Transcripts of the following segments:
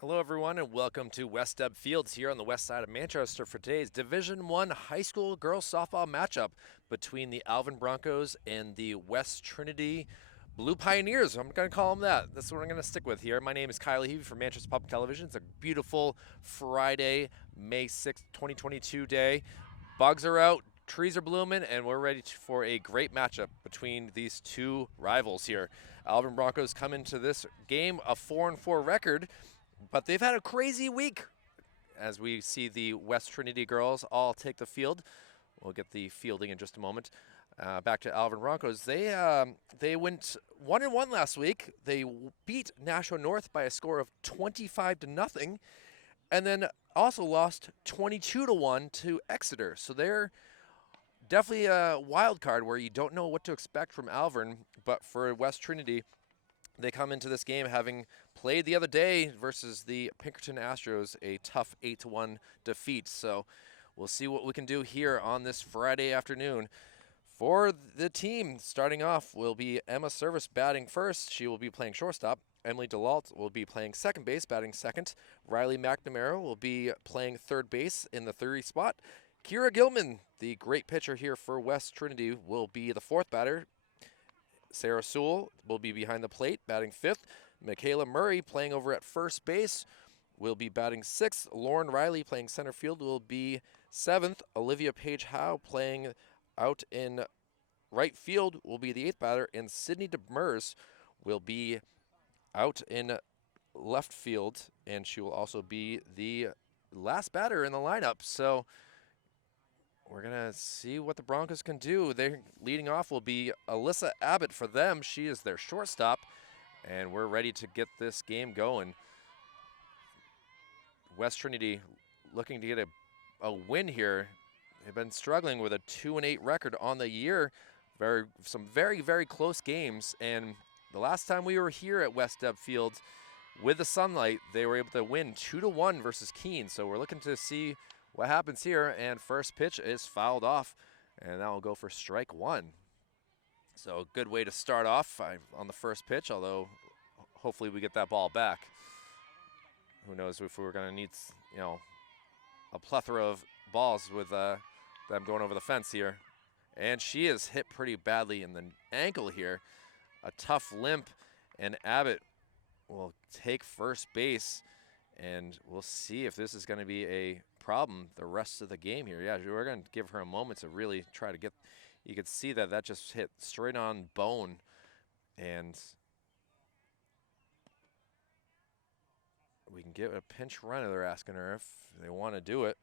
Hello, everyone, and welcome to West Dub Fields here on the west side of Manchester for today's Division One high school girls softball matchup between the Alvirne Broncos and the West-Trinity Blue Pioneers. I'm going to call them that. That's what I'm going to stick with here. My name is Kyle Levy from Manchester Public Television. It's a beautiful Friday, May 6th, 2022 day. Bugs are out, trees are blooming, and we're ready for a great matchup between these two rivals here. Alvirne Broncos come into this game a 4-4 record, but they've had a crazy week as we see the West-Trinity girls all take the field. We'll get the fielding in just a moment. Back to Alvirne Broncos. They went 1-1 last week. They beat Nashua North by a score of 25-0, and then also lost 22-1 to Exeter. So they're definitely a wild card where you don't know what to expect from Alvirne. But for West-Trinity, they come into this game having played the other day versus the Pinkerton Astros, a tough 8-1 defeat. So we'll see what we can do here on this Friday afternoon. For the team, starting off will be Emma Service batting first. She will be playing shortstop. Emily DeLalt will be playing second base, batting second. Riley McNamara will be playing third base in the 30 spot. Kira Gilman, the great pitcher here for West-Trinity, will be the fourth batter. Sarah Sewell will be behind the plate, batting fifth. Michaela Murray, playing over at first base, will be batting sixth. Lauren Riley, playing center field, will be seventh. Olivia Page Howe, playing out in right field, will be the eighth batter. And Sydney Demers will be out in left field, and she will also be the last batter in the lineup. So we're going to see what the Broncos can do. They're leading off will be Alyssa Abbott for them. She is their shortstop, and we're ready to get this game going. West-Trinity looking to get a win here. They've been struggling with a 2-8 record on the year. Some very, very close games, and the last time we were here at West Dub Field with the sunlight, they were able to win 2-1 versus Keene. So we're looking to see what happens here, and first pitch is fouled off, and that will go for strike one. So a good way to start off on the first pitch, although hopefully we get that ball back. Who knows if we're going to need, a plethora of balls with them going over the fence here. And she is hit pretty badly in the ankle here. A tough limp, and Abbott will take first base, and we'll see if this is going to be a problem the rest of the game here. Yeah, we're going to give her a moment to really try to get, you could see that just hit straight on bone, and we can get a pinch runner. They're asking her if they want to do it.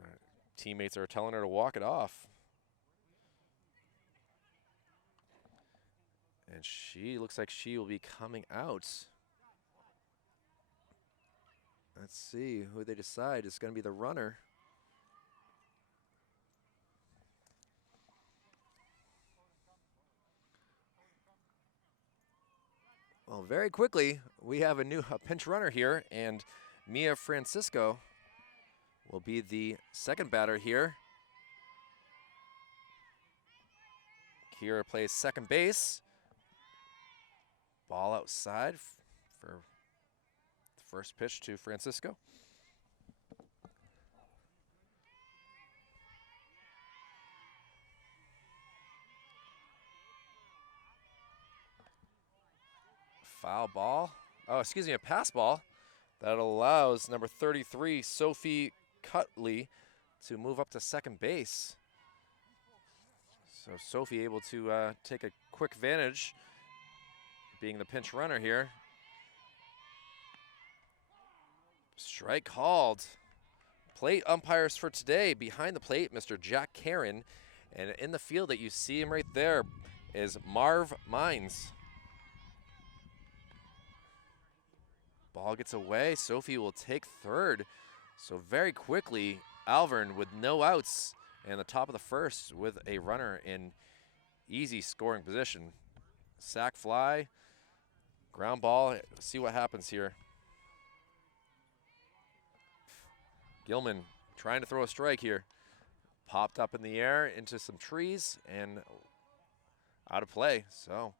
Our teammates are telling her to walk it off. And she looks like she will be coming out. Let's see who they decide is going to be the runner. Well, very quickly, we have a pinch runner here, and Mia Francisco will be the second batter here. Kira plays second base. Ball outside for the first pitch to Francisco. Foul ball. Oh, excuse me, a pass ball that allows number 33, Sophie Cutley, to move up to second base. So Sophie able to take a quick advantage, being the pinch runner here. Strike called. Plate umpires for today. Behind the plate, Mr. Jack Karen. And in the field that you see him right there is Marv Mines. Ball gets away. Sophie will take third. So very quickly, Alvirne with no outs and the top of the first with a runner in easy scoring position. Sack fly, ground ball. See what happens here. Gilman trying to throw a strike here. Popped up in the air into some trees and out of play. So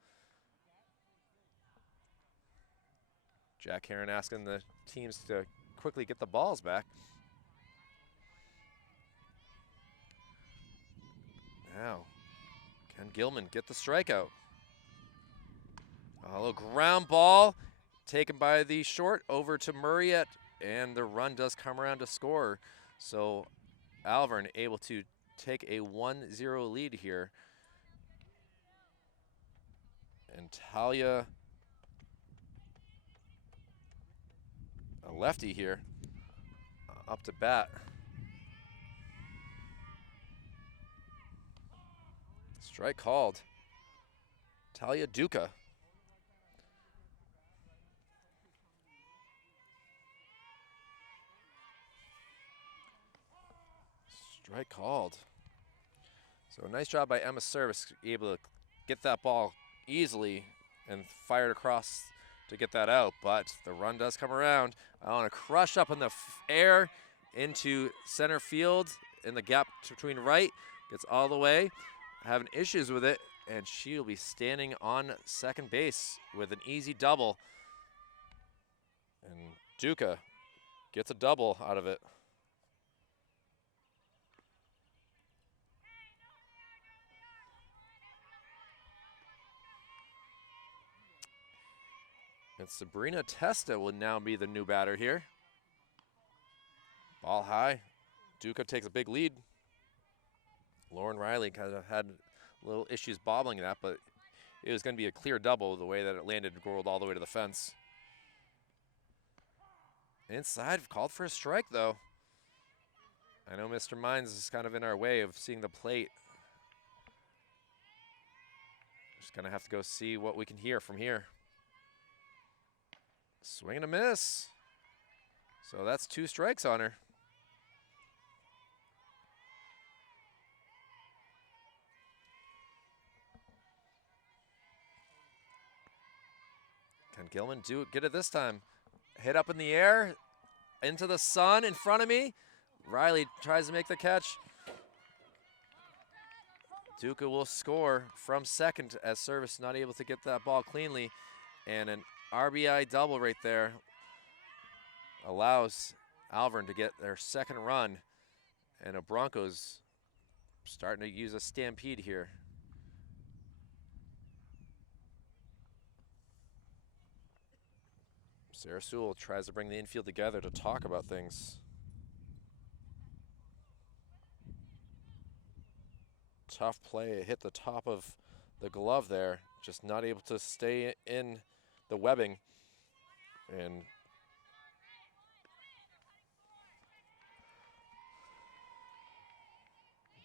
Jack Heron asking the teams to quickly get the balls back. Now, can Gilman get the strikeout? A little ground ball taken by the short over to Murray, and the run does come around to score. So Alvirne able to take a 1-0 lead here. And Talia, a lefty here, up to bat. Strike called. Talia Duca. Strike called. So nice job by Emma Service, able to get that ball easily and fired across to get that out, but the run does come around. I want to crush up in the air into center field in the gap between right, gets all the way, having issues with it, and she'll be standing on second base with an easy double. And Duca gets a double out of it. And Sabrina Testa will now be the new batter here. Ball high. Duca takes a big lead. Lauren Riley kind of had little issues bobbling that, but it was going to be a clear double the way that it landed and rolled all the way to the fence. Inside, called for a strike though. I know Mr. Mines is kind of in our way of seeing the plate. Just going to have to go see what we can hear from here. Swing and a miss. So that's 2 strikes on her. Can Gilman get it this time? Hit up in the air, into the sun in front of me. Riley tries to make the catch. Duca will score from second as Service not able to get that ball cleanly, and an RBI double right there allows Alvirne to get their second run, and the Broncos starting to use a stampede here. Sarah Sewell tries to bring the infield together to talk about things. Tough play, it hit the top of the glove there, just not able to stay in the webbing. And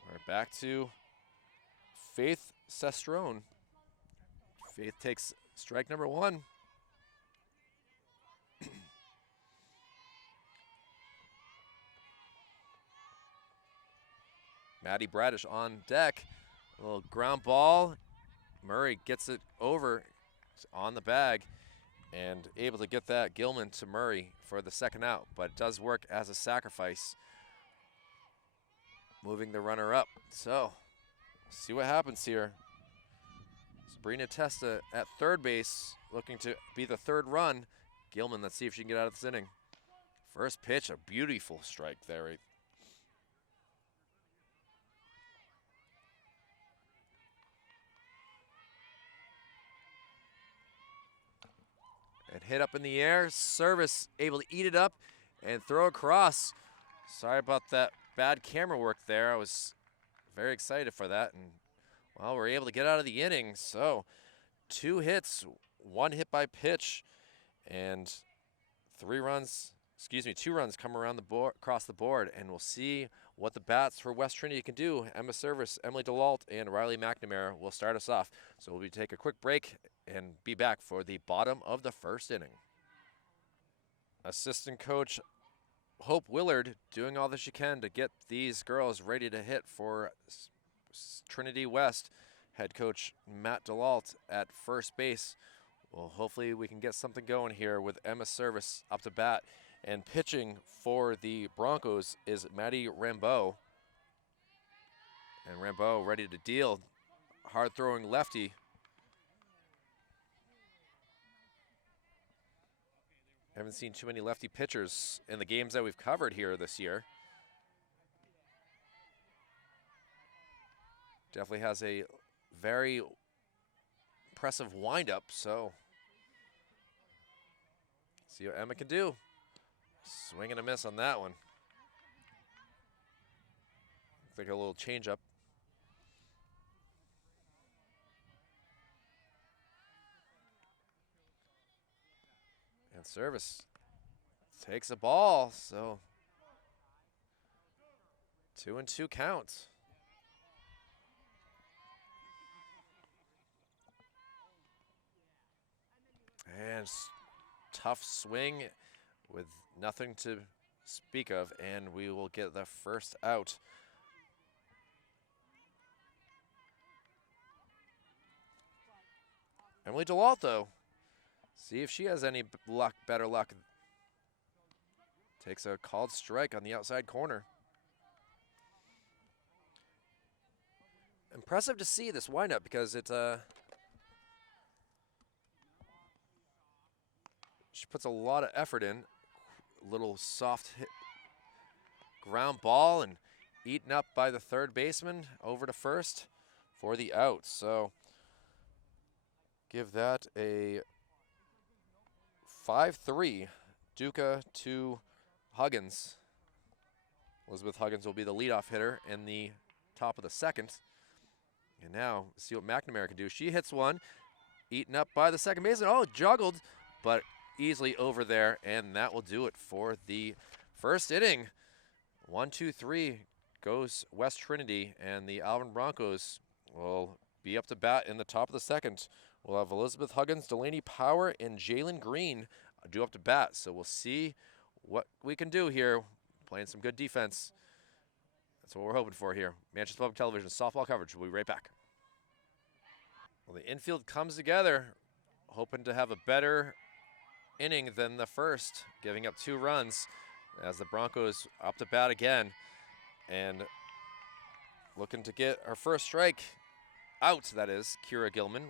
we're back to Faith Sestrone. Faith takes strike number 1. Maddie Bradish on deck. A little ground ball. Murray gets it over on the bag and able to get that Gilman to Murray for the second out, but it does work as a sacrifice, moving the runner up. So, see what happens here. Sabrina Testa at third base, looking to be the third run. Gilman, let's see if she can get out of this inning. First pitch, a beautiful strike there. And hit up in the air. Service able to eat it up and throw across. Sorry about that bad camera work there. I was very excited for that. And, well, we're able to get out of the inning. So 2 hits, 1 hit by pitch, and 2 runs come around the board, across the board. And we'll see what the bats for West-Trinity can do. Emma Service, Emily DeLault, and Riley McNamara will start us off. So we'll take a quick break and be back for the bottom of the first inning. Assistant coach Hope Willard doing all that she can to get these girls ready to hit for Trinity West. Head coach Matt DeLault at first base. Well, hopefully we can get something going here with Emma Service up to bat. And pitching for the Broncos is Maddie Rambeau. And Rambeau ready to deal. Hard-throwing lefty. Haven't seen too many lefty pitchers in the games that we've covered here this year. Definitely has a very impressive windup, so see what Emma can do. Swing and a miss on that one. Looks like a little changeup. And service takes a ball, so 2-2 count. And tough swing with nothing to speak of, and we will get the first out. Emily DeWalt, though, see if she has any luck, better luck. Takes a called strike on the outside corner. Impressive to see this windup because it's she puts a lot of effort in. Little soft hit, ground ball, and eaten up by the third baseman over to first for the out. So give that a 5-3. Duca to Huggins. Elizabeth Huggins will be the leadoff hitter in the top of the second. And now, see what McNamara can do. She hits one, eaten up by the second baseman. Oh, juggled, but easily over there, and that will do it for the first inning. 1-2-3 goes West-Trinity, and the Alvirne Broncos will be up to bat in the top of the second. We'll have Elizabeth Huggins, Delaney Power, and Jalen Green due up to bat. So we'll see what we can do here, playing some good defense. That's what we're hoping for here. Manchester Public Television softball coverage. We'll be right back. Well, the infield comes together, hoping to have a better inning than the first, giving up 2 runs as the Broncos up to bat again and looking to get our first strike out. That is, Kira Gilman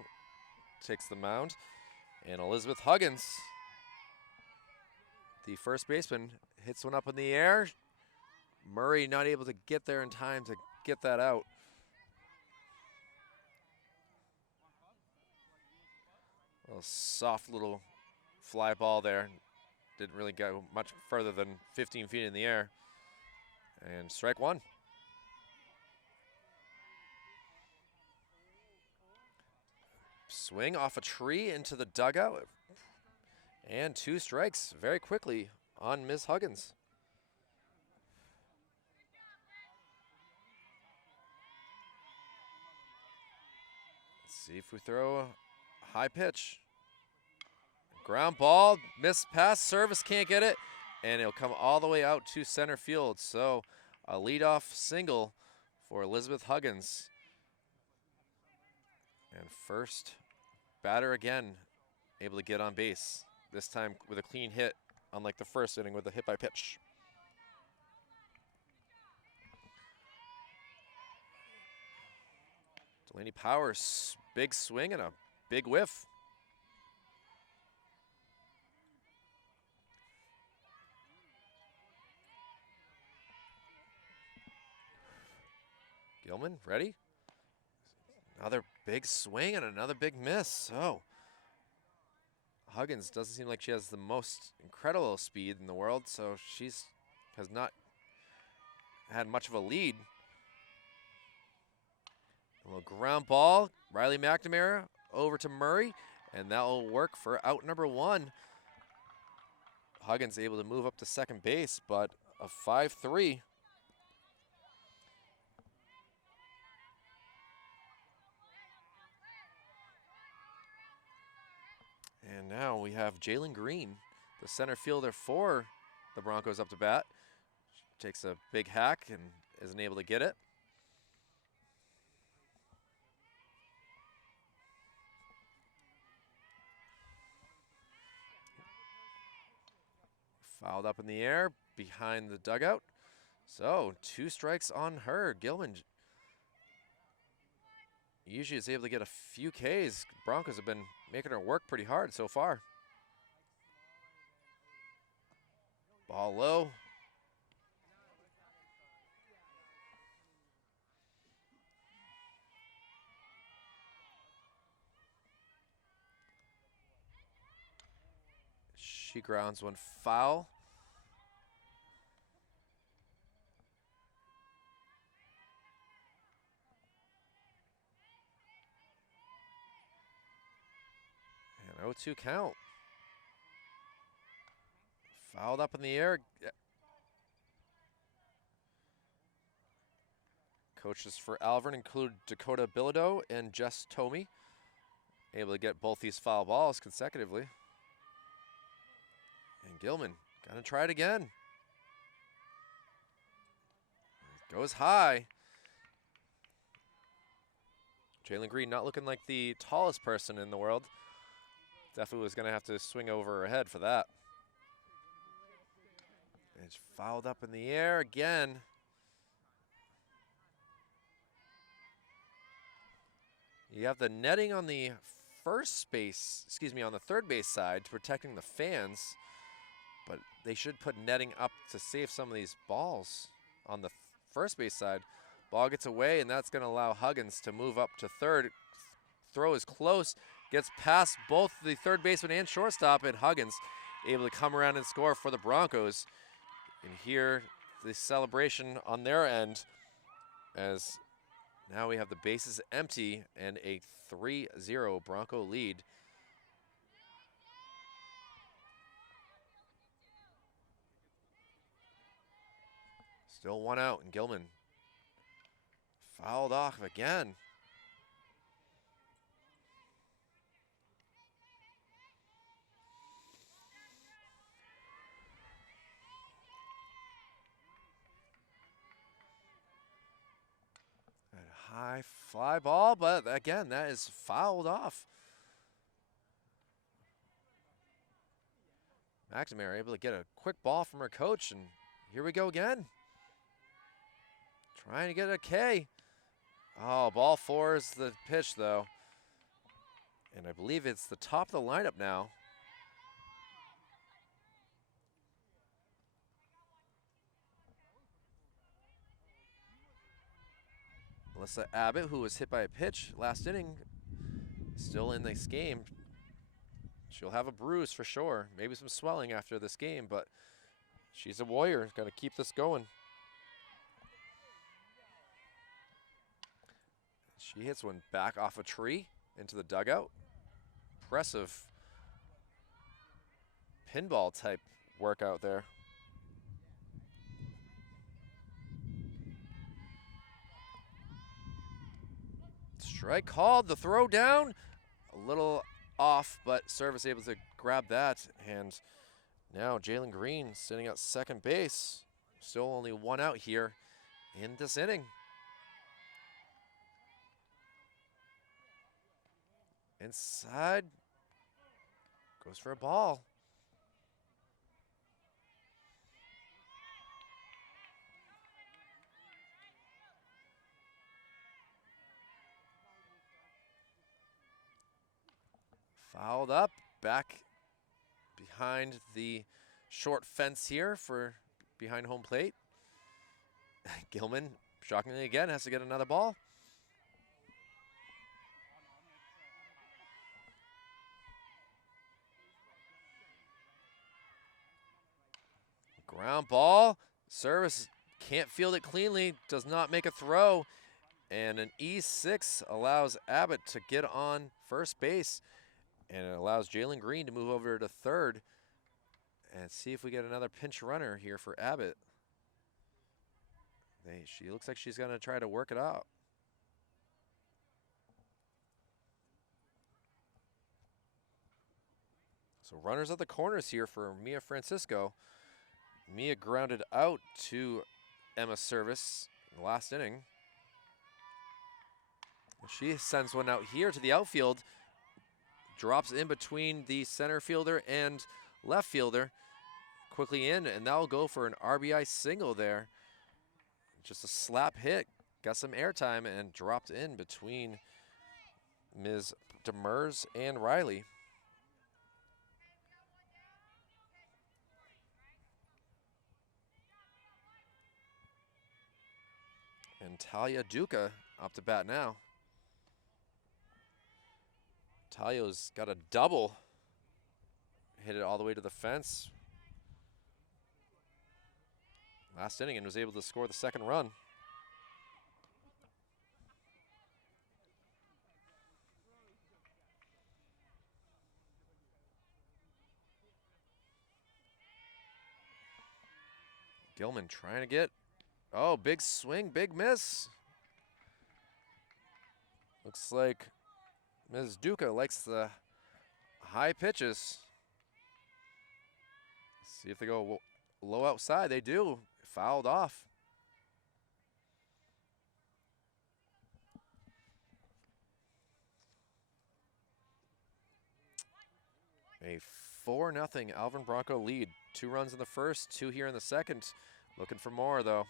takes the mound, and Elizabeth Huggins, the first baseman, hits one up in the air. Murray not able to get there in time to get that out. A soft little fly ball there. Didn't really go much further than 15 feet in the air. And strike one. Swing off a tree into the dugout. And 2 strikes very quickly on Ms. Huggins. Let's see if we throw a high pitch. Ground ball, missed pass, service can't get it, and it'll come all the way out to center field. So a leadoff single for Elizabeth Huggins. And first batter again, able to get on base. This time with a clean hit, unlike the first inning with a hit by pitch. Delaney Powers, big swing and a big whiff. Gilman, ready? Another big swing and another big miss. So Huggins doesn't seem like she has the most incredible speed in the world, so has not had much of a lead. A little ground ball, Riley McNamara over to Murray, and that will work for out number 1. Huggins able to move up to second base, but a 5-3. And now we have Jalen Green, the center fielder for the Broncos, up to bat. Takes a big hack and isn't able to get it. Fouled up in the air behind the dugout. So 2 strikes on her. Gilman usually is able to get a few Ks. Broncos have been making her work pretty hard so far. Ball low. She grounds one foul. And 0-2 count. Fouled up in the air. Coaches for Alvirne include Dakota Bilodeau and Jess Tomey. Able to get both these foul balls consecutively. And Gilman gonna try it again. Goes high. Jalen Green not looking like the tallest person in the world. Definitely was gonna have to swing over her head for that. It's fouled up in the air again. You have the netting on the on the third base side protecting the fans, but they should put netting up to save some of these balls on the first base side. Ball gets away, and that's going to allow Huggins to move up to third. Throw is close, gets past both the third baseman and shortstop, and Huggins able to come around and score for the Broncos. And here, the celebration on their end, as now we have the bases empty and a 3-0 Bronco lead. Still one out, and Gilman fouled off again. High fly ball, but again, that is fouled off. McNamara able to get a quick ball from her coach, and here we go again. Trying to get a K. Oh, ball four is the pitch, though. And I believe it's the top of the lineup now. Melissa Abbott, who was hit by a pitch last inning, still in this game. She'll have a bruise for sure. Maybe some swelling after this game, but she's a warrior. Got to keep this going. She hits one back off a tree into the dugout. Impressive pinball type workout there. Strike called, the throw down, a little off, but Service able to grab that. And now Jalen Green sitting at second base. Still only one out here in this inning. Inside, goes for a ball. Fouled up, back behind the short fence here for behind home plate. Gilman, shockingly again, has to get another ball. Ground ball, Service can't field it cleanly, does not make a throw, and an E6 allows Abbott to get on first base. And it allows Jalen Green to move over to third and see if we get another pinch runner here for Abbott. She looks like she's going to try to work it out. So runners at the corners here for Mia Francisco. Mia grounded out to Emma Service in the last inning. She sends one out here to the outfield. Drops in between the center fielder and left fielder. Quickly in, and that'll go for an RBI single there. Just a slap hit. Got some airtime and dropped in between Ms. Demers and Riley. And Talia Duca up to bat now. Talia's got a double. Hit it all the way to the fence. Last inning and was able to score the second run. Gilman trying to get, oh, big swing, big miss. Looks like Ms. Duca likes the high pitches. See if they go low outside. They do. Fouled off. A 4-0 Alvirne Bronco lead. 2 runs in the first, 2 here in the second. Looking for more, though.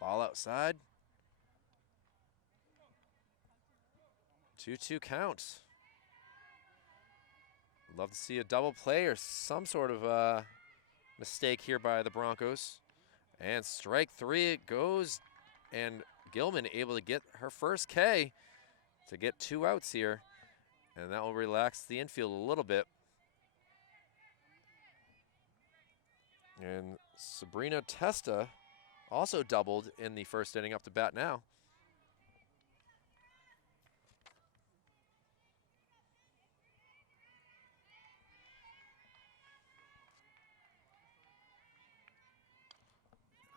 Ball outside. 2-2 count. Love to see a double play or some sort of mistake here by the Broncos. And strike 3 it goes. And Gilman able to get her first K to get 2 outs here. And that will relax the infield a little bit. And Sabrina Testa also doubled in the first inning up to bat now.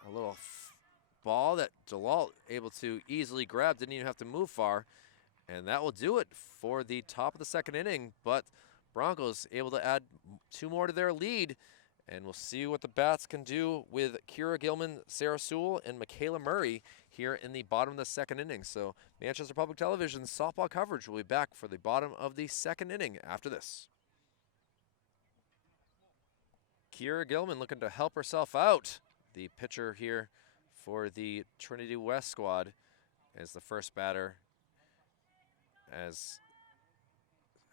A little ball that Delalt able to easily grab, didn't even have to move far. And that will do it for the top of the second inning. But Broncos able to add 2 more to their lead. And we'll see what the bats can do with Kira Gilman, Sarah Sewell, and Michaela Murray here in the bottom of the second inning. So Manchester Public Television's softball coverage will be back for the bottom of the second inning after this. Kira Gilman looking to help herself out. The pitcher here for the Trinity West squad as the first batter. As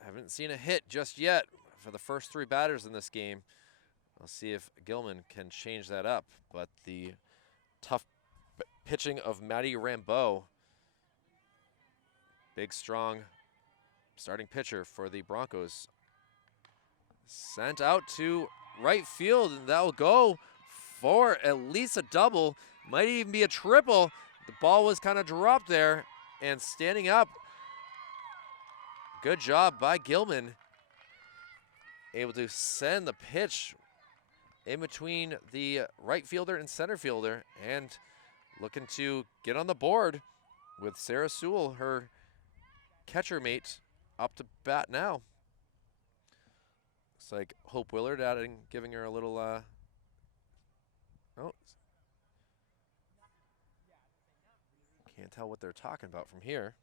haven't seen a hit just yet for the first 3 batters in this game. We'll see if Gilman can change that up, but the tough pitching of Maddie Rambeau, big, strong starting pitcher for the Broncos, sent out to right field, and that will go for at least a double, might even be a triple. The ball was kind of dropped there, and standing up, good job by Gilman, able to send the pitch in between the right fielder and center fielder, and looking to get on the board with Sarah Sewell, her catcher mate, up to bat now. Looks like Hope Willard giving her a little, oh. Can't tell what they're talking about from here.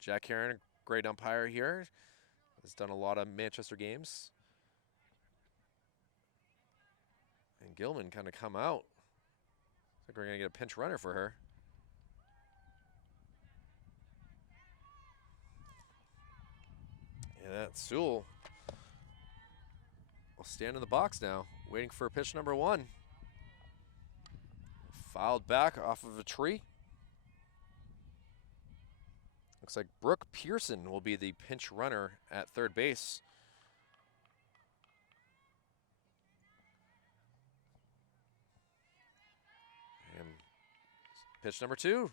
Jack Heron, great umpire here, has done a lot of Manchester games. And Gilman kind of come out. I think we're going to get a pinch runner for her. And that Sewell will stand in the box now, waiting for pitch number 1. Fouled back off of a tree. Looks like Brooke Pearson will be the pinch runner at third base. And pitch number 2.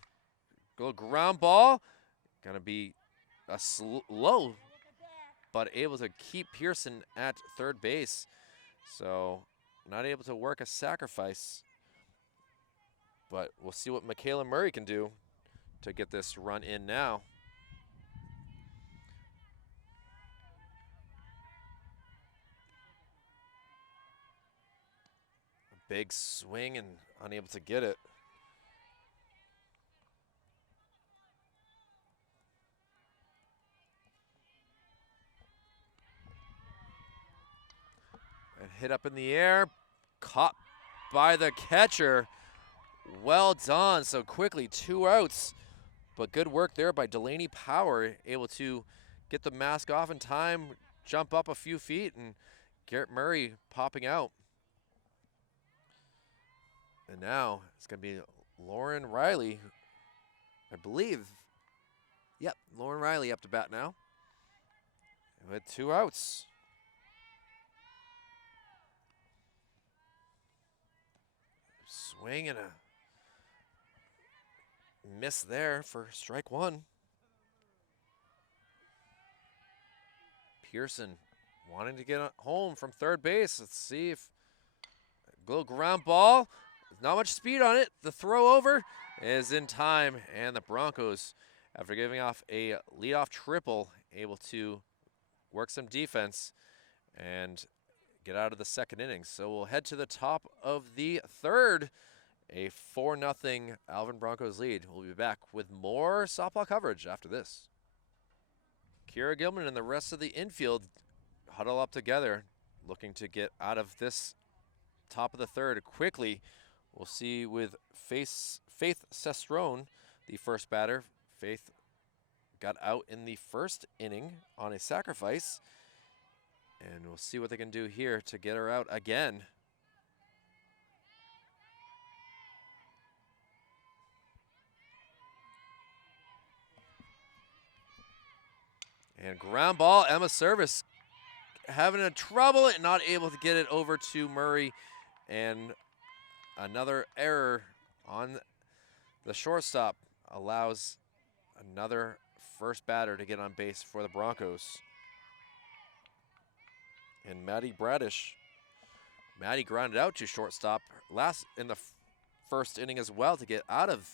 Little ground ball. Gonna be a low, but able to keep Pearson at third base. So not able to work a sacrifice. But we'll see what Michaela Murray can do to get this run in now. Big swing and unable to get it. And hit up in the air, caught by the catcher. Well done, so quickly 2 outs. But good work there by Delaney Power, able to get the mask off in time, jump up a few feet, and Garrett Murray popping out. And now it's going to be Lauren Riley, I believe. Yep, Lauren Riley up to bat now with 2 outs. Swing and a miss there for strike 1. Pearson wanting to get home from third base. Let's see if a little ground ball. Not much speed on it. The throw over is in time, and the Broncos, after giving off a leadoff triple, able to work some defense and get out of the second inning. So we'll head to the top of the third. A 4-0 Alvirne Broncos lead. We'll be back with more softball coverage after this. Kira Gilman and the rest of the infield huddle up together, looking to get out of this top of the third quickly. We'll see with Faith Sestrone, the first batter. Faith got out in the first inning on a sacrifice, and we'll see what they can do here to get her out again. And ground ball, Emma Service having a trouble and not able to get it over to Murray, and another error on the shortstop allows another first batter to get on base for the Broncos. And Maddie Bradish, Maddie grounded out to shortstop last in the first inning as well to get out of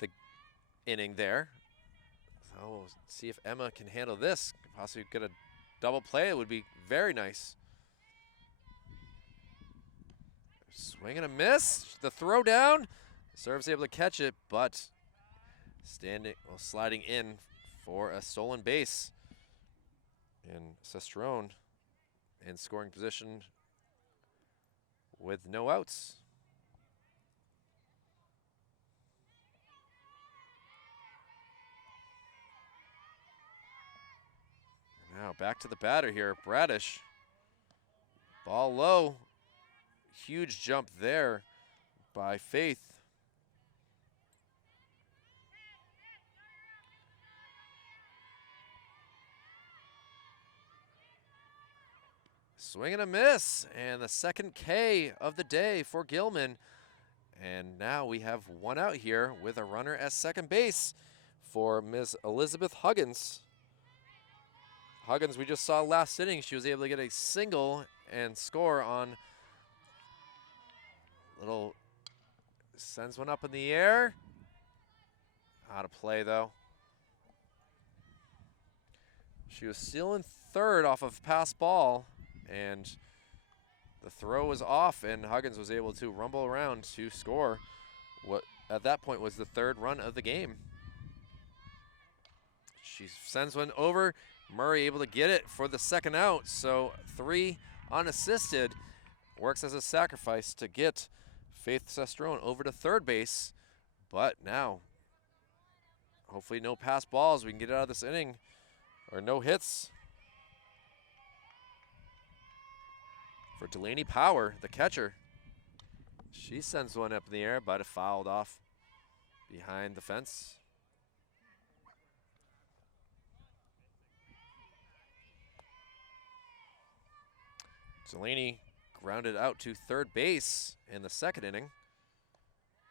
the inning there. So we'll see if Emma can handle this. Possibly get a double play. It would be very nice. Swing and a miss. The throw down. Serves able to catch it, but sliding in for a stolen base. And Sestrone in scoring position with no outs. Now back to the batter here, Bradish. Ball low. Huge jump there by Faith. Swing and a miss, and the second K of the day for Gilman. And now we have 1 out here with a runner at second base for Ms. Elizabeth Huggins. Huggins, we just saw last inning, she was able to get a single and score on sends one up in the air. Out of play though. She was stealing third off of pass ball, and the throw was off, and Huggins was able to rumble around to score what at that point was the 3rd run of the game. She sends one over. Murray able to get it for the 2nd out, so 3 unassisted. Works as a sacrifice to get Faith Sestrone over to third base, but now hopefully no pass balls. We can get out of this inning, or no hits. For Delaney Power, the catcher. She sends one up in the air, but it fouled off behind the fence. Delaney grounded out to third base in the 2nd inning.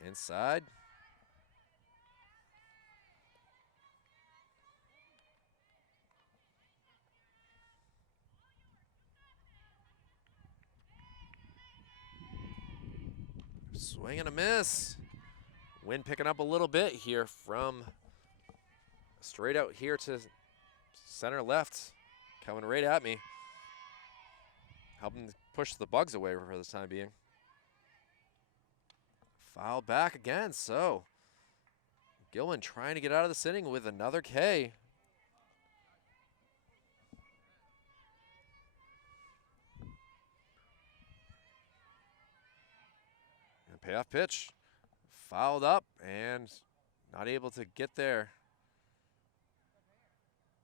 Inside. Swing and a miss. Wind picking up a little bit here from straight out here to center left. Coming right at me. Helping to push the bugs away for the time being. Foul back again, so Gilman trying to get out of this inning with another K. And payoff pitch. Fouled up and not able to get there.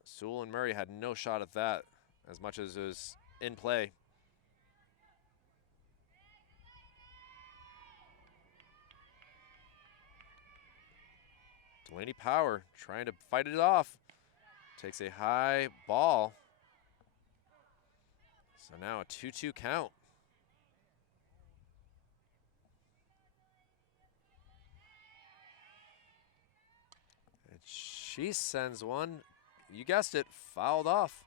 Sewell and Murray had no shot at that as much as it was in play. Delaney Power trying to fight it off. Takes a high ball. So now a 2-2 count. And she sends one, you guessed it, fouled off.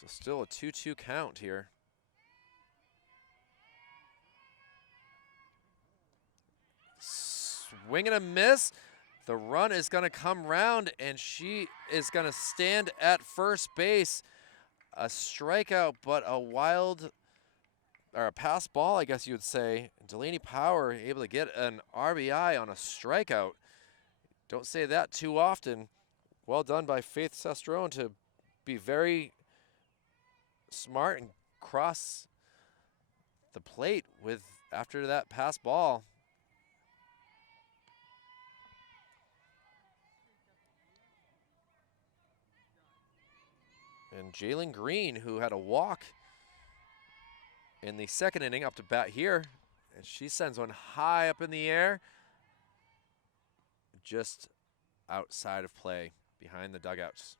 So still a 2-2 count here. Swing and a miss. The run is going to come round, and she is going to stand at first base. A strikeout, but a wild, or a pass ball, I guess you would say. Delaney Power able to get an RBI on a strikeout. Don't say that too often. Well done by Faith Sestrone to be very smart and cross the plate with after that pass ball. And Jalen Green, who had a walk in the second inning, up to bat here. And she sends one high up in the air, just outside of play, behind the dugouts.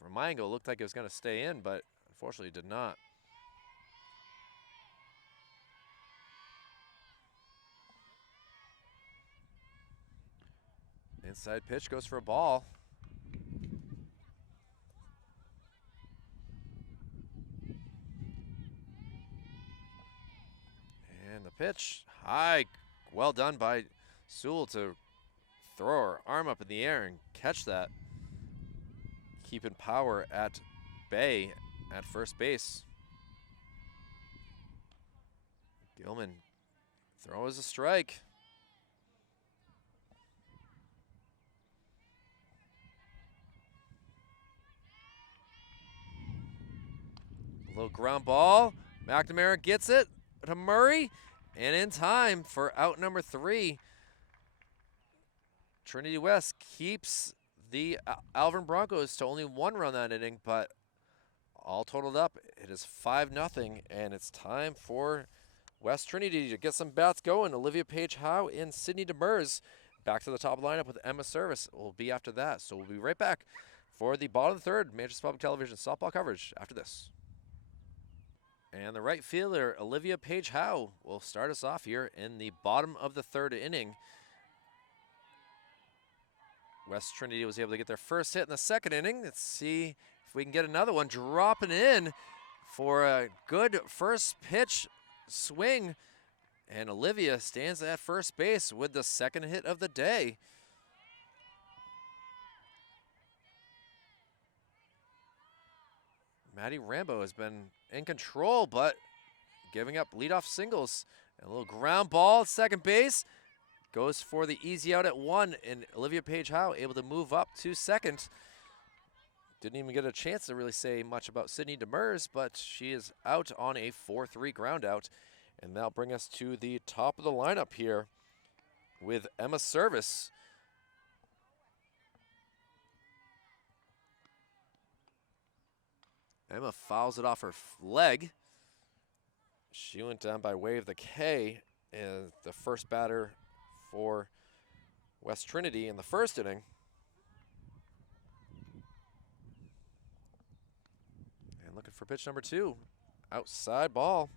From my angle, it looked like it was going to stay in, but unfortunately it did not. Inside pitch goes for a ball. And the pitch, high, well done by Sewell to throw her arm up in the air and catch that. Keeping Power at bay at first base. Gilman throws a strike. A little ground ball. McNamara gets it to Murray, and in time for out number 3. Trinity West keeps the Alvirne Broncos to only 1 run that inning, but all totaled up, it is 5-0, and it's time for West-Trinity to get some bats going. Olivia Page-Howe and Sydney Demers back to the top of the lineup with Emma Service will be after that. So we'll be right back for the bottom of the third, Manchester Public Television softball coverage after this. And the right fielder, Olivia Page-Howe, will start us off here in the bottom of the third inning. West-Trinity was able to get their first hit in the second inning. Let's see if we can get another one. Dropping in for a good first pitch swing. And Olivia stands at first base with the second hit of the day. Maddie Rambo has been in control, but giving up leadoff singles. And a little ground ball at second base. Goes for the easy out at 1, and Olivia Page-Howe able to move up to second. Didn't even get a chance to really say much about Sydney Demers, but she is out on a 4-3 ground out. And that'll bring us to the top of the lineup here with Emma Service. Emma fouls it off her leg. She went down by way of the K, and the first batter for West-Trinity in the first inning. And looking for pitch number 2. Outside ball.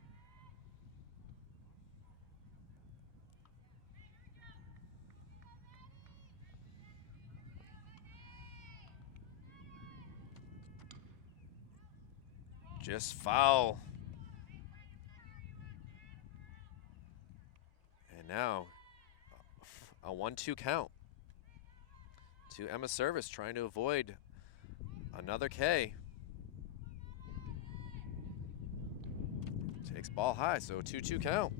Just foul. And now a 1-2 count to Emma Service, trying to avoid another K. Takes ball high, so 2-2 count.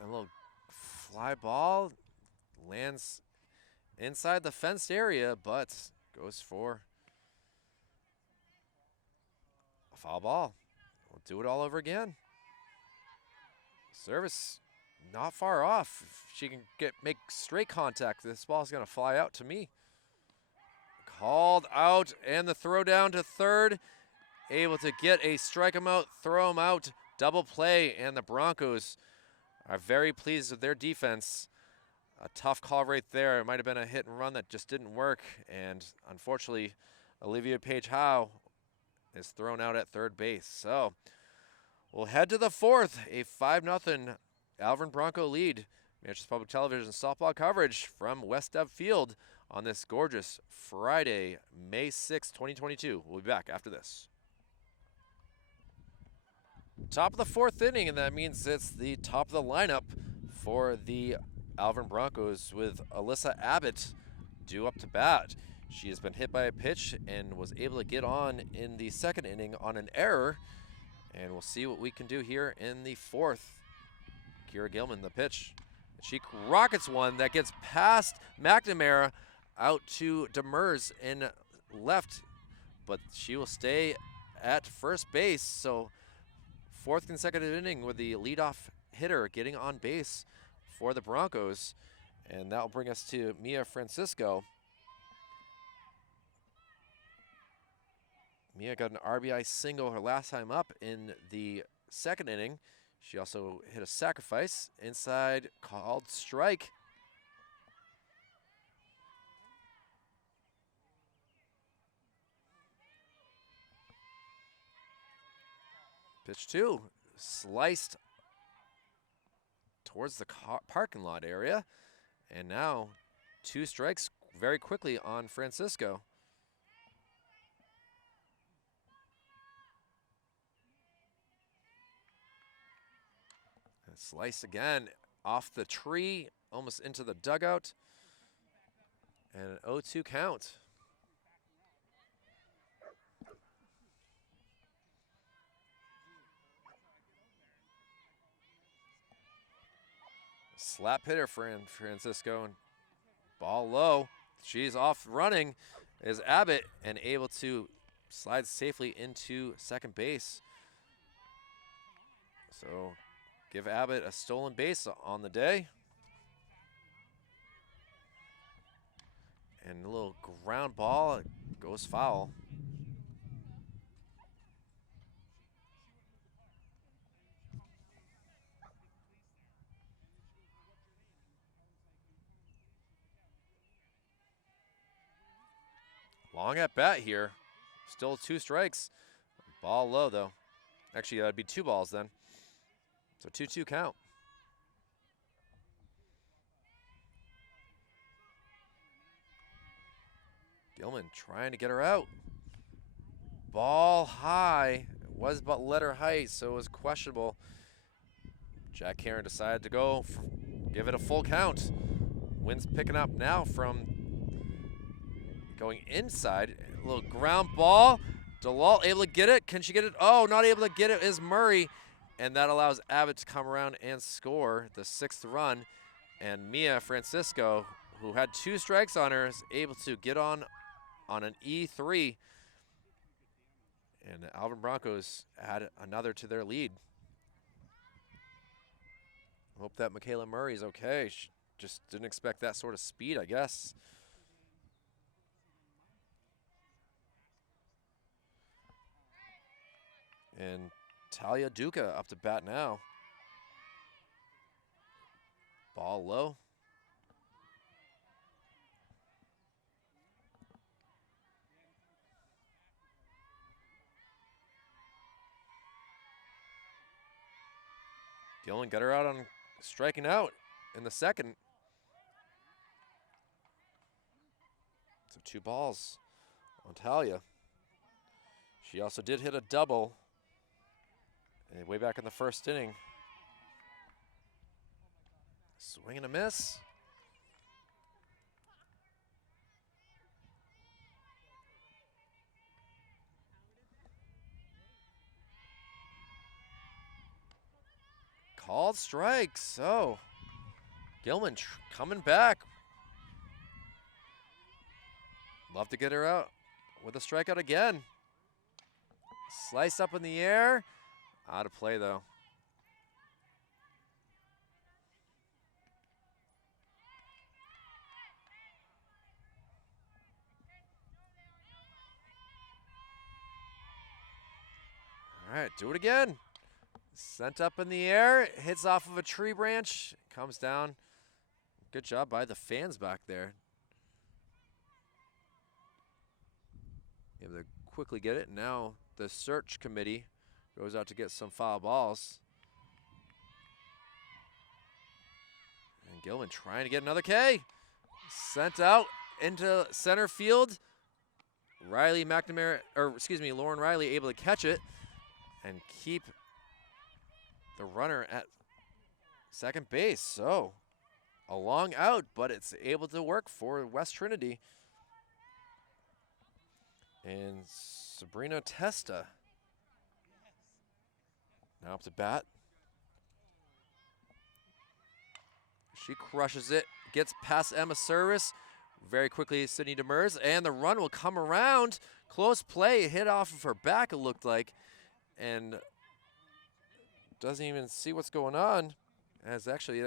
And a little fly ball lands inside the fenced area, but goes for a foul ball. We'll do it all over again. Service not far off. If she can make straight contact, this ball's going to fly out to me. Called out, and the throw down to third. Able to get a strike him out, throw him out, double play, and the Broncos are very pleased with their defense. A tough call right there. It might have been a hit and run that just didn't work, and unfortunately, Olivia Page-Howe is thrown out at third base. So we'll head to the fourth, a 5-0 Alvirne Bronco lead. Manchester Public Television softball coverage from West-Trinity Field on this gorgeous Friday, May 6, 2022. We'll be back after this. Top of the fourth inning, and that means it's the top of the lineup for the Alvirne Broncos with Alyssa Abbott due up to bat. She has been hit by a pitch and was able to get on in the second inning on an error, and we'll see what we can do here in the fourth. Kira Gilman, the pitch. She rockets one that gets past McNamara out to Demers in left, but she will stay at first base. So fourth consecutive inning with the leadoff hitter getting on base for the Broncos, and that will bring us to Mia Francisco. Mia got an RBI single her last time up in the second inning. She also hit a sacrifice inside, called strike. Pitch two, sliced towards the parking lot area. And now 2 strikes very quickly on Francisco. And slice again off the tree, almost into the dugout. And an 0-2 count. Slap hitter for Francisco, and ball low. She's off running is Abbott and able to slide safely into second base. So give Abbott a stolen base on the day. And a little ground ball goes foul. Long at bat here. Still 2 strikes. Ball low though. Actually, that'd be 2 balls then. So 2-2 count. Gilman trying to get her out. Ball high. It was but letter height, so it was questionable. Jack Karen decided to go, give it a full count. Wind's picking up now from going inside. A little ground ball. DeLault able to get it. Can she get it? Oh, not able to get it is Murray. And that allows Abbott to come around and score the 6th run. And Mia Francisco, who had 2 strikes on her, is able to get on an E3. And the Alvirne Broncos add another to their lead. Hope that Michaela Murray's okay. She just didn't expect that sort of speed, I guess. And Talia Duca up to bat now. Ball low. Gillen got her out on striking out in the second. So 2 balls on Talia. She also did hit a double way back in the first inning. Swing and a miss. Called strike. So Gilman coming back. Love to get her out with a strikeout again. Slice up in the air. Out of play though. right, do it again. Sent up in the air, hits off of a tree branch, comes down. Good job by the fans back there. Able to quickly get it. Now the search committee goes out to get some foul balls. And Gilman trying to get another K. Sent out into center field. Lauren Riley able to catch it and keep the runner at second base. So a long out, but it's able to work for West-Trinity. And Sabrina Testa now up to bat. She crushes it, gets past Emma Service. Very quickly, Sydney Demers, and the run will come around. Close play, hit off of her back, it looked like, and doesn't even see what's going on. As actually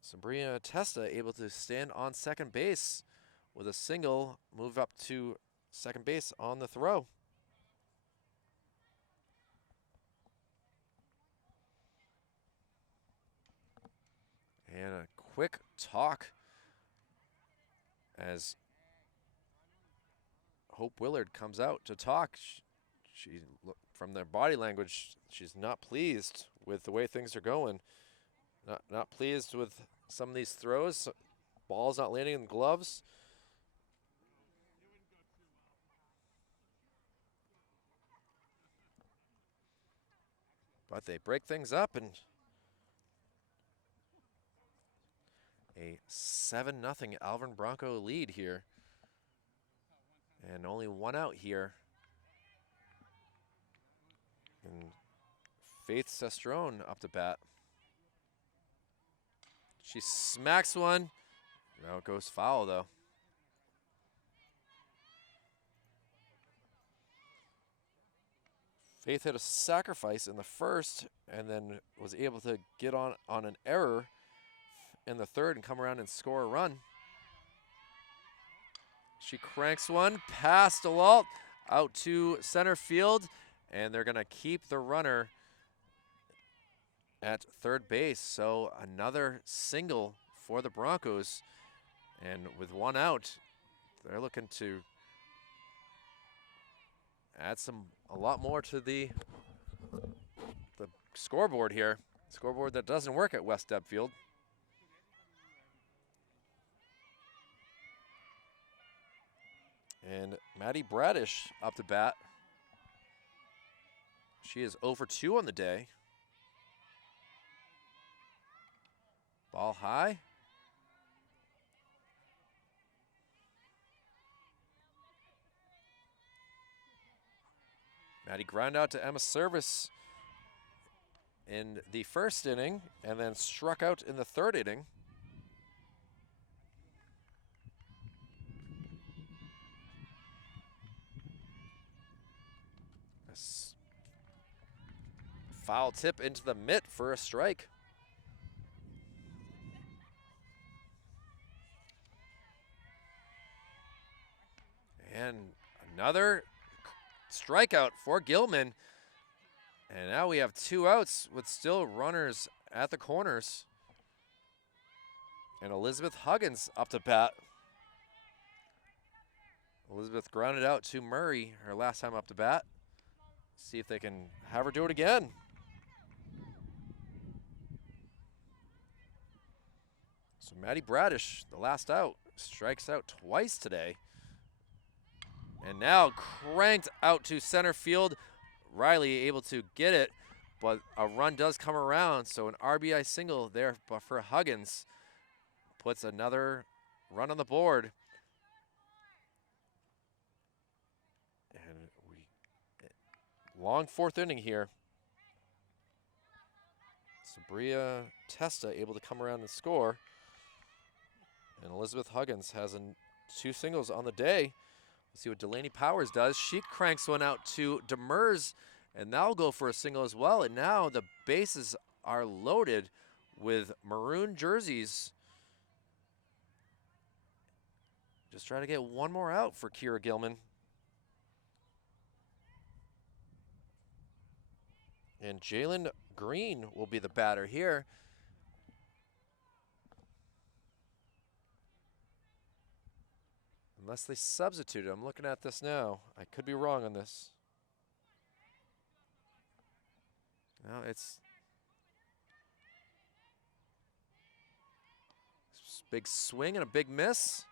Sabrina Testa able to stand on second base with a single, move up to second base on the throw. And a quick talk as Hope Willard comes out to talk. She from their body language, she's not pleased with the way things are going. Not pleased with some of these throws. Ball's not landing in gloves. But they break things up, and a 7-0 Alvirne Bronco lead here. And only one out here. And Faith Sestrone up to bat. She smacks one. Now it goes foul, though. Faith had a sacrifice in the first and then was able to get on an error in the third and come around and score a run. She cranks one past DeWalt out to center field, and they're going to keep the runner at third base. So another single for the Broncos, and with one out, they're looking to add a lot more to the scoreboard here. Scoreboard that doesn't work at West Deb Field. And Maddie Bradish up to bat. She is 0 for 2 on the day. Ball high. Maddie ground out to Emma Service in the first inning and then struck out in the third inning. Foul tip into the mitt for a strike. And another strikeout for Gilman. And now we have 2 outs with still runners at the corners. And Elizabeth Huggins up to bat. Elizabeth grounded out to Murray her last time up to bat. See if they can have her do it again. So Maddie Bradish, the last out, strikes out twice today. And now cranked out to center field. Riley able to get it, but a run does come around. So an RBI single there for Huggins puts another run on the board. And long fourth inning here. Sabria Testa able to come around and score. And Elizabeth Huggins has 2 singles on the day. Let's see what Delaney Powers does. She cranks one out to Demers, and that'll go for a single as well. And now the bases are loaded with maroon jerseys. Just try to get one more out for Kira Gilman. And Jalen Green will be the batter here. Unless they substituted. I'm looking at this now. I could be wrong on this. No, it's big swing and a big miss.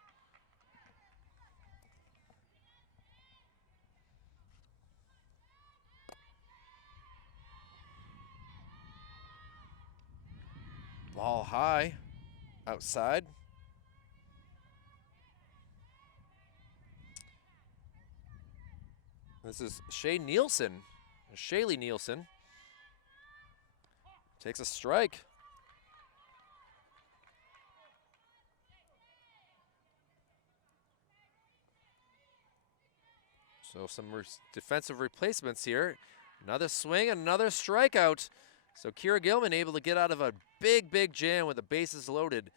Ball high, outside. This is Shaylee Nielsen takes a strike. So some defensive replacements here. Another swing and another strikeout. So Kira Gilman able to get out of a big jam with the bases loaded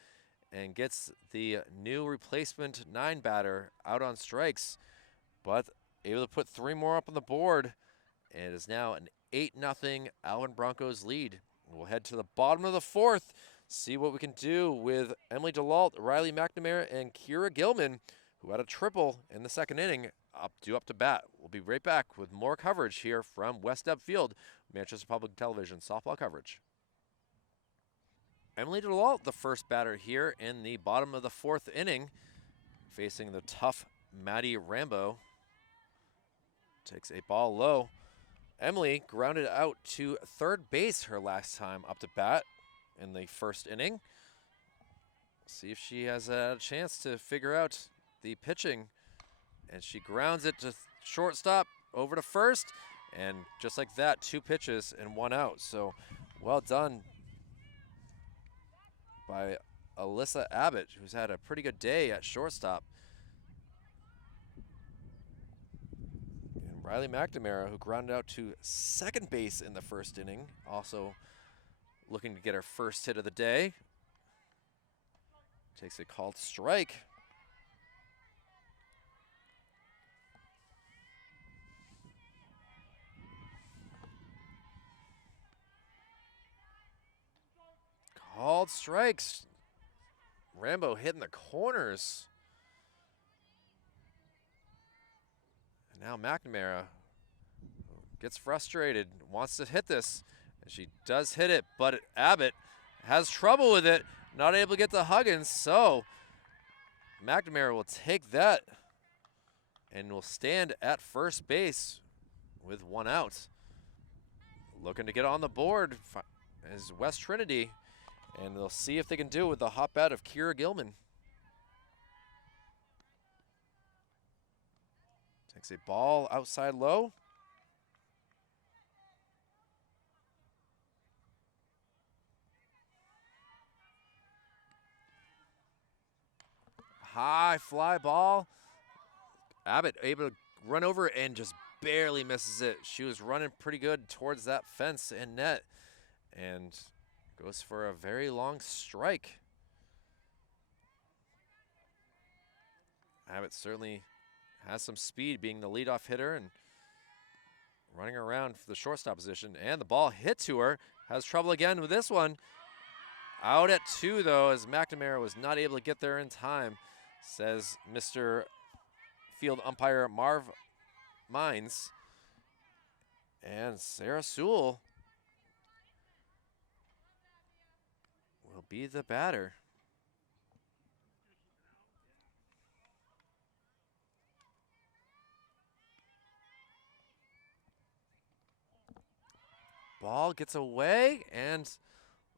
and gets the new replacement 9 batter out on strikes. But able to put 3 more up on the board. And it is now an 8-0 Alvirne Broncos lead. We'll head to the bottom of the 4th, see what we can do with Emily DeLault, Riley McNamara, and Kira Gilman, who had a triple in the 2nd inning, up to bat. We'll be right back with more coverage here from West-Trinity Field, Manchester Public Television softball coverage. Emily DeLault, the first batter here in the bottom of the 4th inning, facing the tough Maddie Rambo. Takes a ball low. Emily grounded out to 3rd base her last time up to bat in the 1st inning. See if she has a chance to figure out the pitching. And she grounds it to shortstop, over to 1st, and just like that, 2 pitches and 1 out. So well done by Alyssa Abbott, who's had a pretty good day at shortstop. And Riley McNamara, who grounded out to 2nd base in the 1st inning, also looking to get her first hit of the day. Takes a called strike. Called strikes. Rambo hitting the corners. And now McNamara gets frustrated, wants to hit this. And she does hit it, but Abbott has trouble with it, not able to get to Huggins. So McNamara will take that and will stand at 1st base with 1 out. Looking to get on the board is West-Trinity. And they'll see if they can do it with the hot bat of Kira Gilman. Takes a ball outside low. High fly ball. Abbott able to run over and just barely misses it. She was running pretty good towards that fence and net. And goes for a very long strike. Abbott certainly has some speed, being the leadoff hitter and running around for the shortstop position. And the ball hit to her. Has trouble again with this one. Out at 2, though, as McNamara was not able to get there in time, says Mr. Field umpire Marv Mines. And Sarah Sewell will be the batter. Ball gets away, and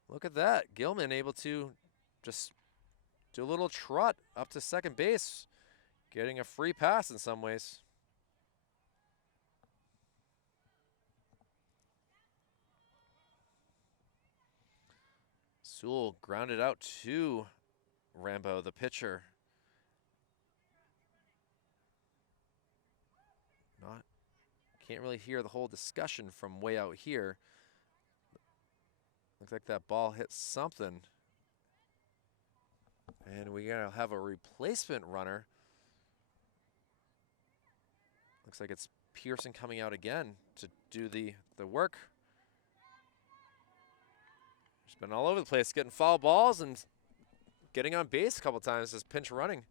look at that. Gilman able to just do a little trot up to 2nd base, getting a free pass in some ways. Sewell grounded out to Rambo, the pitcher. Can't really hear the whole discussion from way out here. Looks like that ball hit something. And we gotta have a replacement runner. Looks like it's Pearson coming out again to do the work. She's been all over the place, getting foul balls and getting on base a couple times, just pinch running.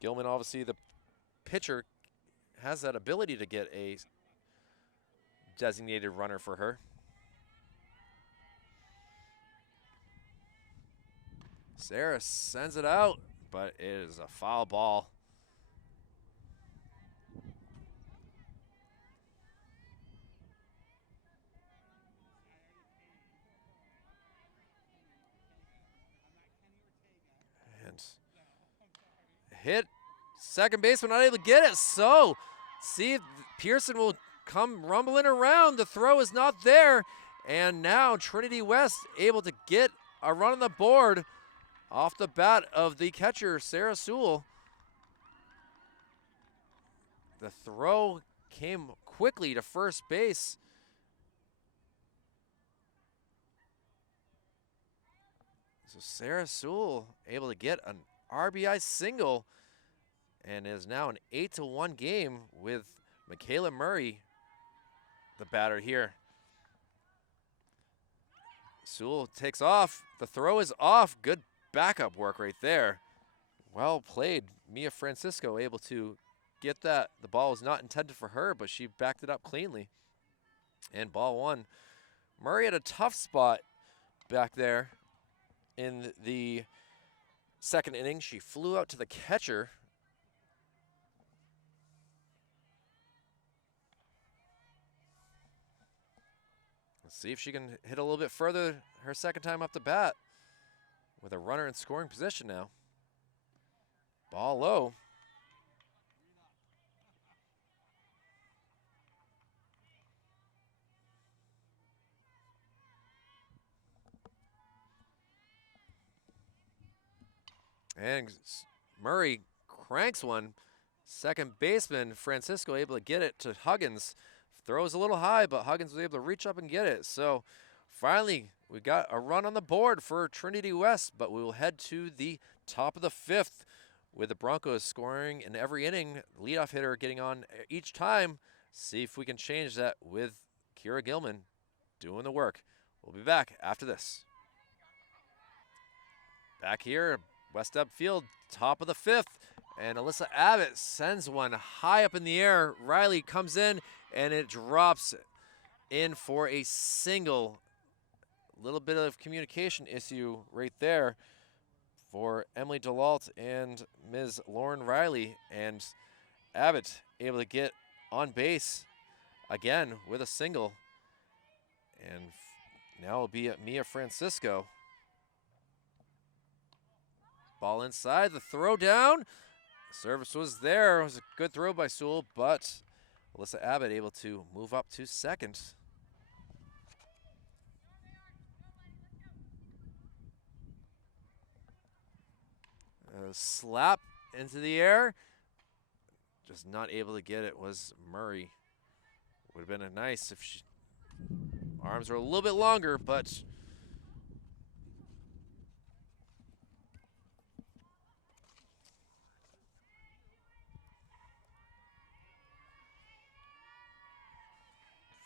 Gilman, obviously the pitcher, has that ability to get a designated runner for her. Sarah sends it out, but it is a foul ball. And hit, second baseman not able to get it, so see if Pearson will come rumbling around. The throw is not there, and now Trinity West able to get a run on the board off the bat of the catcher, Sarah Sewell. The throw came quickly to first base. So Sarah Sewell able to get an RBI single and is now an 8-1 game with Michaela Murray, the batter here. Sewell takes off. The throw is off. Good backup work right there. Well played. Mia Francisco able to get that. The ball was not intended for her, but she backed it up cleanly. And ball one. Murray had a tough spot back there in the second inning. She flew out to the catcher. Let's see if she can hit a little bit further her second time up the bat with a runner in scoring position now. Ball low. And Murray cranks one. Second baseman Francisco able to get it to Huggins. Throws a little high, but Huggins was able to reach up and get it. So finally, we got a run on the board for Trinity West, but we will head to the top of the fifth with the Broncos scoring in every inning. Leadoff hitter getting on each time. See if we can change that with Kira Gilman doing the work. We'll be back after this. Back here, West-Trinity Field, top of the fifth, and Alyssa Abbott sends one high up in the air. Riley comes in, and it drops in for a single. Little bit of communication issue right there for Emily DeLalt and Ms. Lauren Riley, and Abbott able to get on base again with a single. And now it'll be Mia Francisco. Ball inside, the throw down. Service was there. It was a good throw by Sewell, but Alyssa Abbott able to move up to second. A slap into the air. Just not able to get it was Murray. Would have been a nice if she arms were a little bit longer, but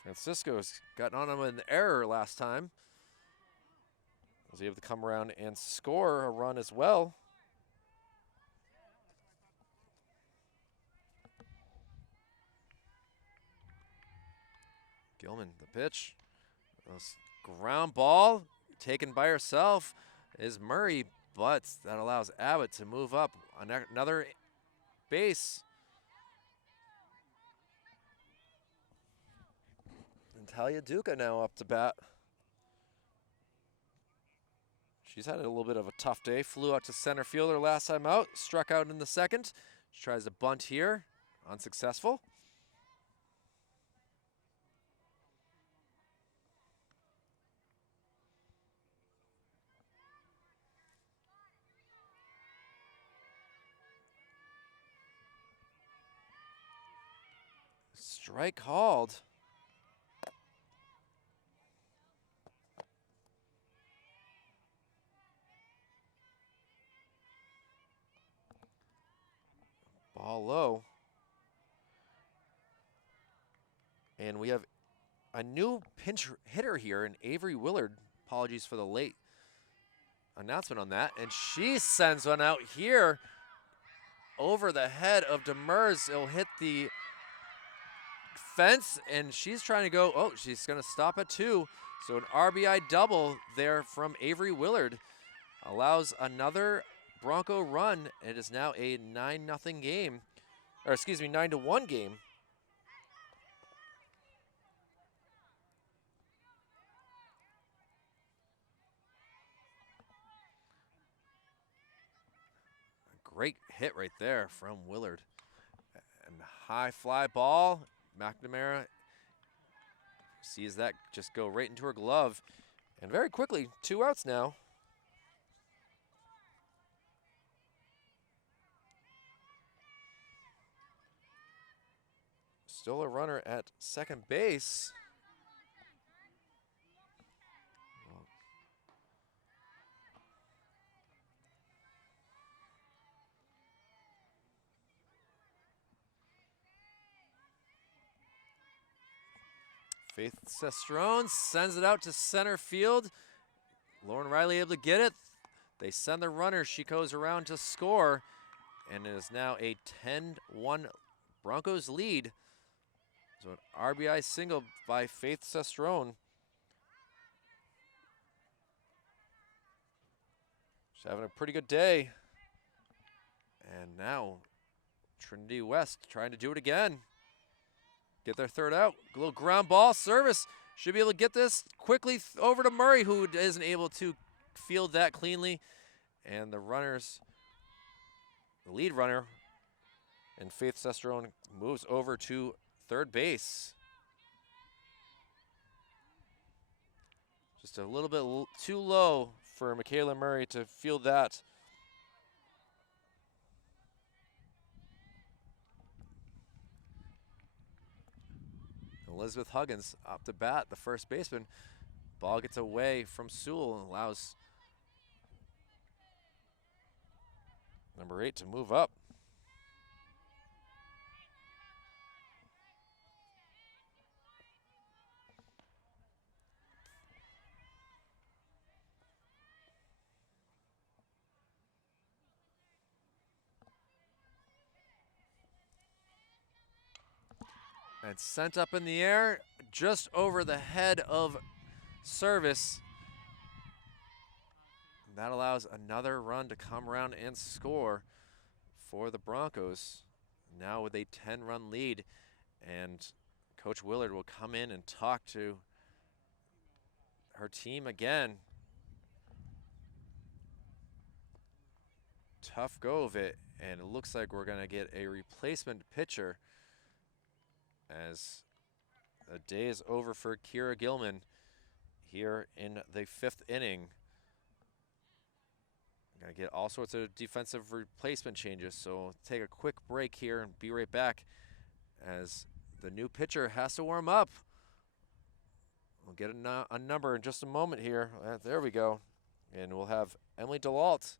Francisco's gotten on him an error last time. Was able to come around and score a run as well. Gilman, the pitch. Ground ball taken by herself is Murray, but that allows Abbott to move up another base. Natalia Duca now up to bat. She's had a little bit of a tough day. Flew out to center fielder last time out. Struck out in the second. She tries to bunt here. Unsuccessful. Strike called. Ball low. And we have a new pinch hitter here in Avery Willard Apologies for the late announcement on that. And she sends one out here over the head of Demers. It'll hit the fence, and she's trying to go. Oh, she's going to stop at 2. So an RBI double there from Avery Willard allows another Bronco run. It is now a 9-0 game, or excuse me, 9-1 game. Great hit right there from Willard. And high fly ball. McNamara sees that just go right into her glove. And very quickly, 2 outs now. Still a runner at second base. Faith Sestrone sends it out to center field. Lauren Riley able to get it. They send the runner. She goes around to score. And it is now a 10-1 Broncos lead. So an RBI single by Faith Sestrone. She's having a pretty good day. And now Trinity West trying to do it again. Get their third out. A little ground ball service. Should be able to get this quickly over to Murray, who isn't able to field that cleanly. And the lead runner, and Faith Sestrone moves over to third base. Just a little bit too low for Michaela Murray to field that. Elizabeth Huggins up to bat, the first baseman. Ball gets away from Sewell and allows number 8 to move up. And sent up in the air, just over the head of Service. That allows another run to come around and score for the Broncos. Now with a 10-run lead, and Coach Willard will come in and talk to her team again. Tough go of it, and it looks like we're gonna get a replacement pitcher as the day is over for Kira Gilman here in the 5th inning. Gonna get all sorts of defensive replacement changes, so take a quick break here and be right back as the new pitcher has to warm up. We'll get a number in just a moment here. There we go. And we'll have Emily DeLalt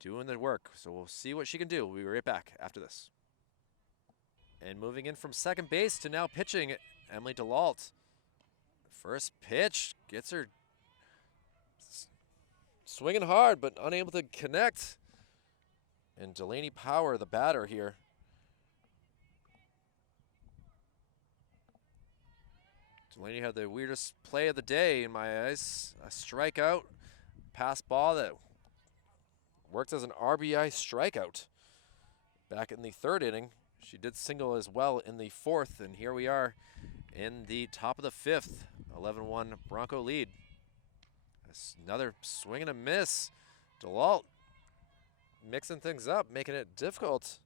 doing the work, so we'll see what she can do. We'll be right back after this. And moving in from second base to now pitching, Emily DeLalt. First pitch gets her swinging hard, but unable to connect. And Delaney Power, the batter here. Delaney had the weirdest play of the day in my eyes. A strikeout, pass ball that worked as an RBI strikeout back in the 3rd inning. She did single as well in the 4th, and here we are in the top of the 5th, 11-1 Bronco lead. Another swing and a miss. DeLalt mixing things up, making it difficult.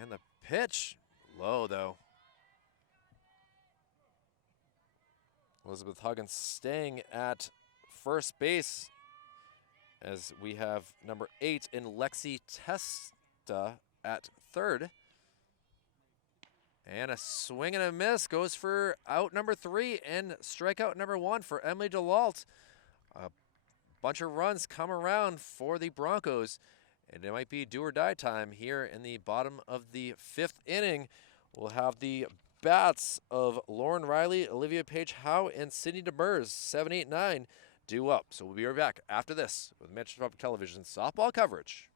And the pitch, low though. Elizabeth Huggins staying at first base as we have number 8 in Lexi Testa at 3rd. And a swing and a miss goes for out number 3 and strikeout number 1 for Emily DeLalt. A bunch of runs come around for the Broncos, And it might be do or die time here in the bottom of the 5th inning. We'll have the bats of Lauren Riley, Olivia Page Howe, and Sydney Demers, 7, 8, 9, due up. So we'll be right back after this with Manchester Public Television softball coverage.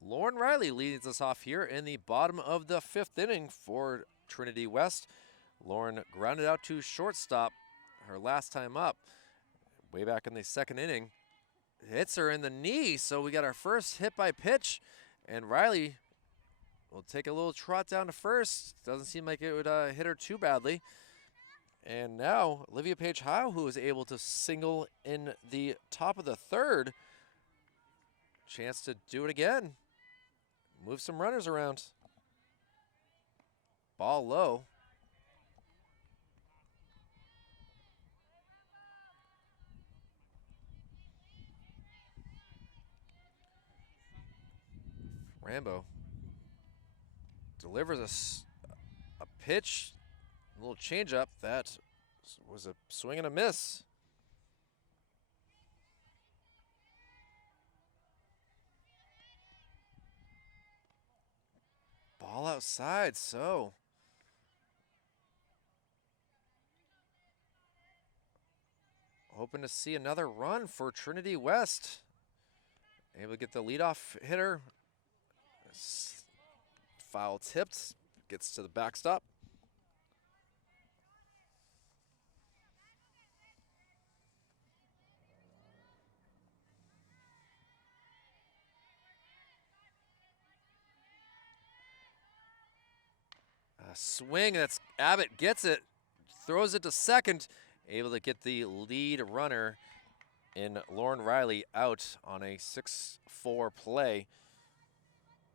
Lauren Riley leads us off here in the bottom of the 5th inning for Trinity West. Lauren grounded out to shortstop her last time up, way back in the 2nd inning. Hits her in the knee, so we got our first hit by pitch, and Riley will take a little trot down to first. Doesn't seem like it would hit her too badly. And now Olivia Page Howe, who is able to single in the top of the 3rd. Chance to do it again. Move some runners around. Ball low. Rambo delivers a pitch, a little changeup that was a swing and a miss. Ball outside, so hoping to see another run for Trinity West. Able to get the leadoff hitter. Foul tipped, gets to the backstop. A swing, that's Abbott gets it, throws it to second, able to get the lead runner in Lauren Riley out on a 6-4 play.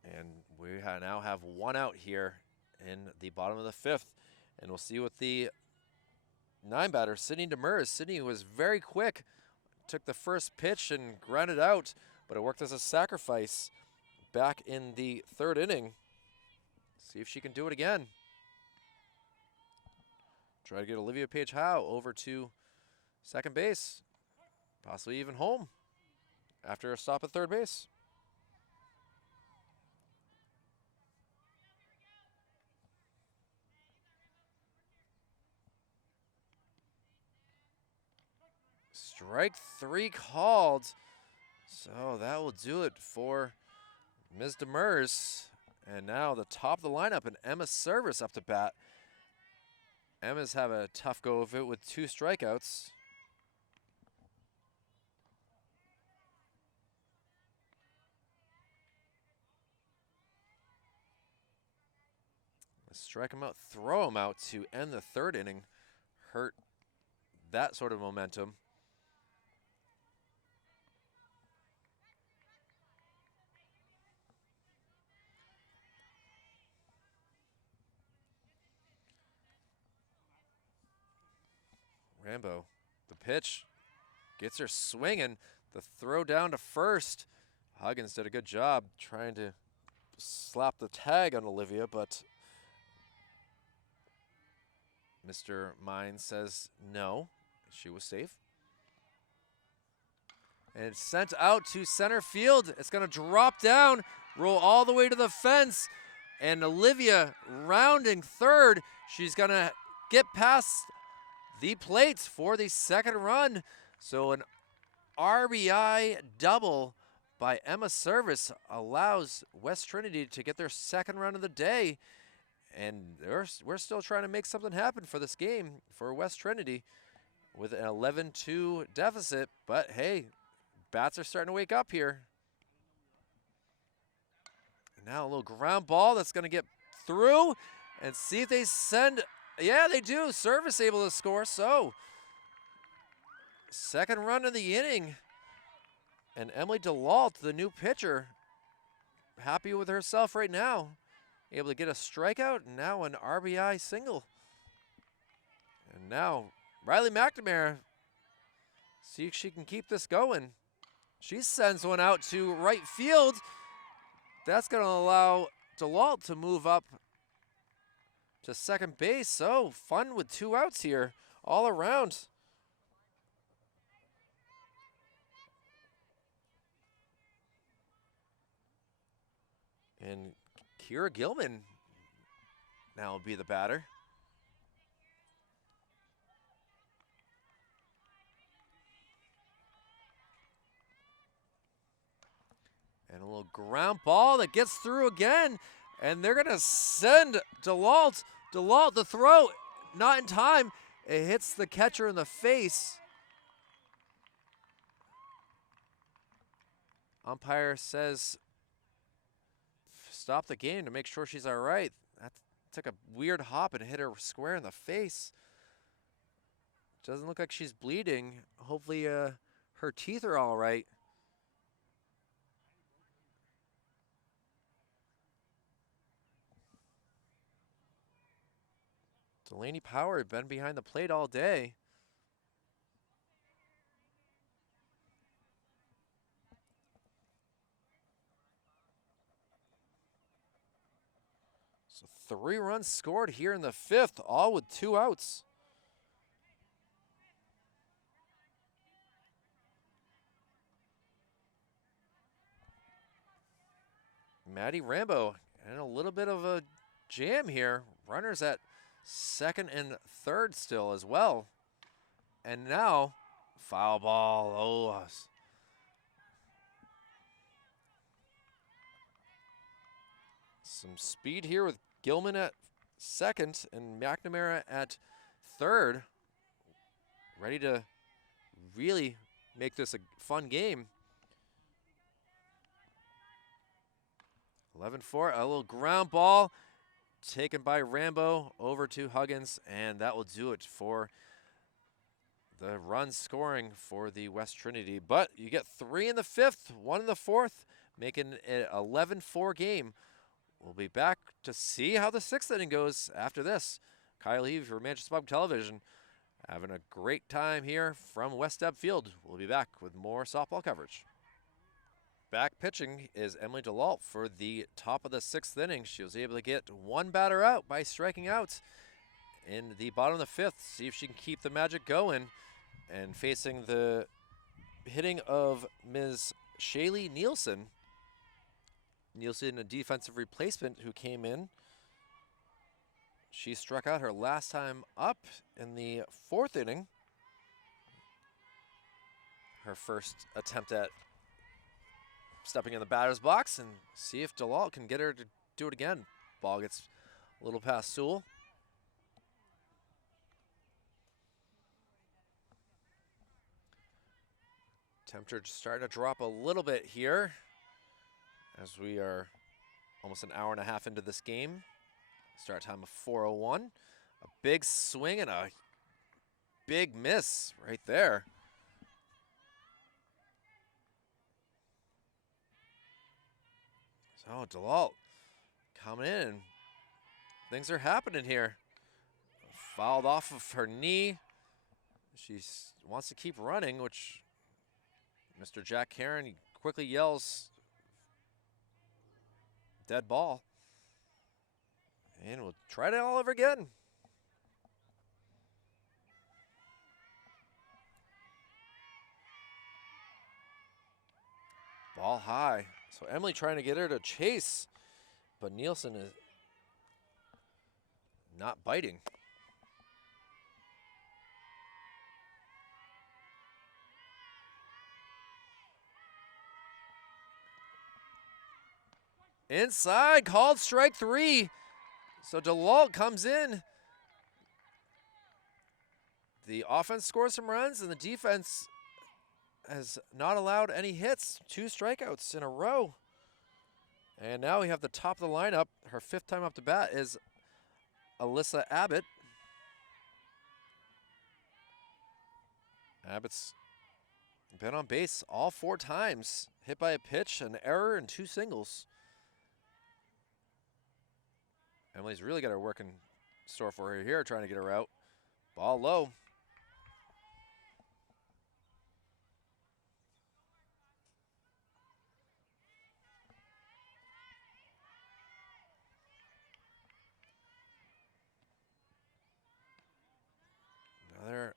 And we now have 1 out here in the bottom of the 5th. And we'll see what the 9 batter, Sydney Demers. Sydney was very quick, took the first pitch and grounded out, but it worked as a sacrifice back in the 3rd inning. See if she can do it again. Try to get Olivia Page Howe over to second base, possibly even home after a stop at 3rd base. Strike 3 called. So that will do it for Ms. Demers. And now the top of the lineup, and Emma Service up to bat. Emma's have a tough go of it with 2 strikeouts. Strike him out, throw him out to end the 3rd inning. Hurt that sort of momentum. Rambo, the pitch, gets her swinging. The throw down to first. Huggins did a good job trying to slap the tag on Olivia, but Mr. Mines says no, she was safe. And it's sent out to center field. It's going to drop down, roll all the way to the fence, and Olivia rounding 3rd. She's going to get past the plates for the 2nd run. So an RBI double by Emma Service allows West-Trinity to get their 2nd run of the day. And we're still trying to make something happen for this game for West-Trinity with an 11-2 deficit. But hey, bats are starting to wake up here. And now a little ground ball that's going to get through and see if they send. Yeah, they do. Service able to score. So 2nd run of the inning. And Emily DeLalt, the new pitcher, happy with herself right now. Able to get a strikeout, and now an RBI single. And now Riley McNamara, see if she can keep this going. She sends one out to right field. That's going to allow DeLalt to move up to second base. So fun with 2 outs here all around. And Kira Gilman now will be the batter. And a little ground ball that gets through again. And they're going to send DeLalt. DeLalt, the throw, not in time. It hits the catcher in the face. Umpire says stop the game to make sure she's all right. That took a weird hop and hit her square in the face. Doesn't look like she's bleeding. Hopefully her teeth are all right. Delaney Power had been behind the plate all day. So 3 runs scored here in the 5th, all with 2 outs. Maddie Rambo and a little bit of a jam here. Runners at 2nd and 3rd still as well. And now, foul ball. Oh, some speed here with Gilman at 2nd and McNamara at 3rd. Ready to really make this a fun game. 11-4, a little ground ball taken by Rambo over to Huggins, and that will do it for the run scoring for the West-Trinity. But you get 3 in the 5th, 1 in the 4th, making it an 11-4 game. We'll be back to see how the 6th inning goes after this. Kyle Levy for Manchester Public Television, having a great time here from West-Trinity Field. We'll be back with more softball coverage. Back pitching is Emily DeLalt for the top of the 6th inning. She was able to get 1 batter out by striking out in the bottom of the 5th. See if she can keep the magic going. And facing the hitting of Ms. Shaylee Nielsen. Nielsen, a defensive replacement who came in. She struck out her last time up in the 4th inning. Her first attempt at stepping in the batter's box, and see if DeLalt can get her to do it again. Ball gets a little past Sewell. Temperature starting to drop a little bit here as we are almost an hour and a half into this game. Start time of 4:01. A big swing and a big miss right there. So DeLalt coming in. Things are happening here. Fouled off of her knee. She wants to keep running, which Mr. Jack Karen quickly yells, dead ball. And we'll try it all over again. Ball high. So Emily trying to get her to chase, but Nielsen is not biting. Inside, called strike 3. So DeLalt comes in. The offense scores some runs, and the defense has not allowed any hits. 2 strikeouts in a row. And now we have the top of the lineup. Her 5th time up to bat is Alyssa Abbott. Abbott's been on base all 4 times. Hit by a pitch, an error, and 2 singles. Emily's really got her work in store for her here, trying to get her out. Ball low. Another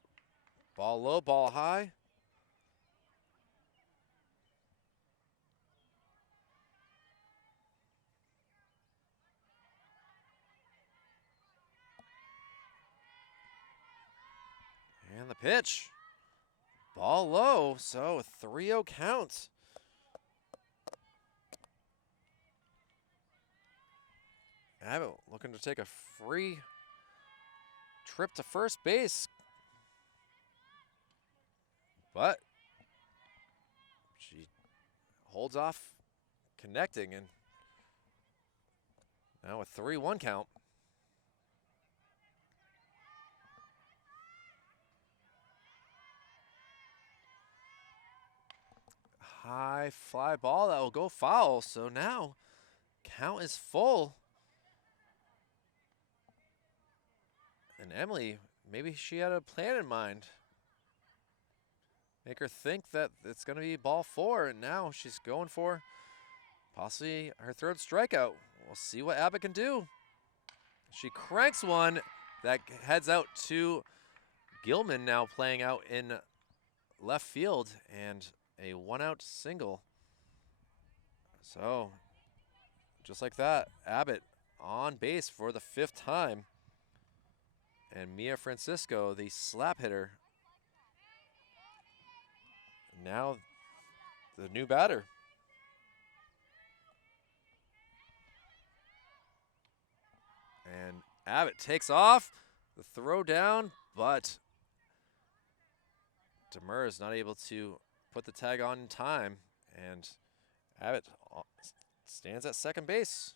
ball low, ball high. And the pitch. Ball low, so a 3-0 count. Abbott looking to take a free trip to first base. But she holds off connecting, and now a 3-1 count. High fly ball that will go foul, so now count is full. And Emily, maybe she had a plan in mind. Make her think that it's going to be ball 4, and now she's going for possibly her 3rd strikeout. We'll see what Abbott can do. She cranks one that heads out to Gilman, now playing out in left field, and a 1-out single. So, just like that, Abbott on base for the 5th time. And Mia Francisco, the slap hitter, now the new batter. And Abbott takes off, the throw down, but Demers is not able to put the tag on in time, and Abbott stands at second base.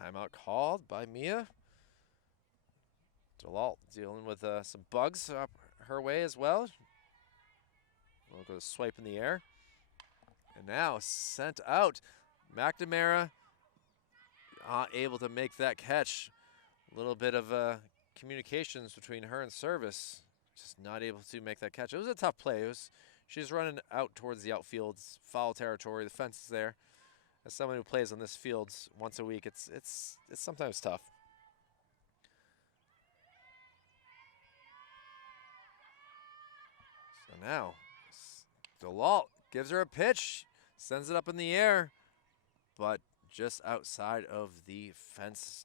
Timeout called by Mia. DeLalt dealing with some bugs up her way as well. We'll go swipe in the air. And now sent out. McNamara able to make that catch. A little bit of communications between her and Service. Just not able to make that catch. It was a tough play. She's running out towards the outfield, foul territory. The fence is there. As someone who plays on this field once a week, it's sometimes tough. So now, DeLalt gives her a pitch, sends it up in the air, but just outside of the fence.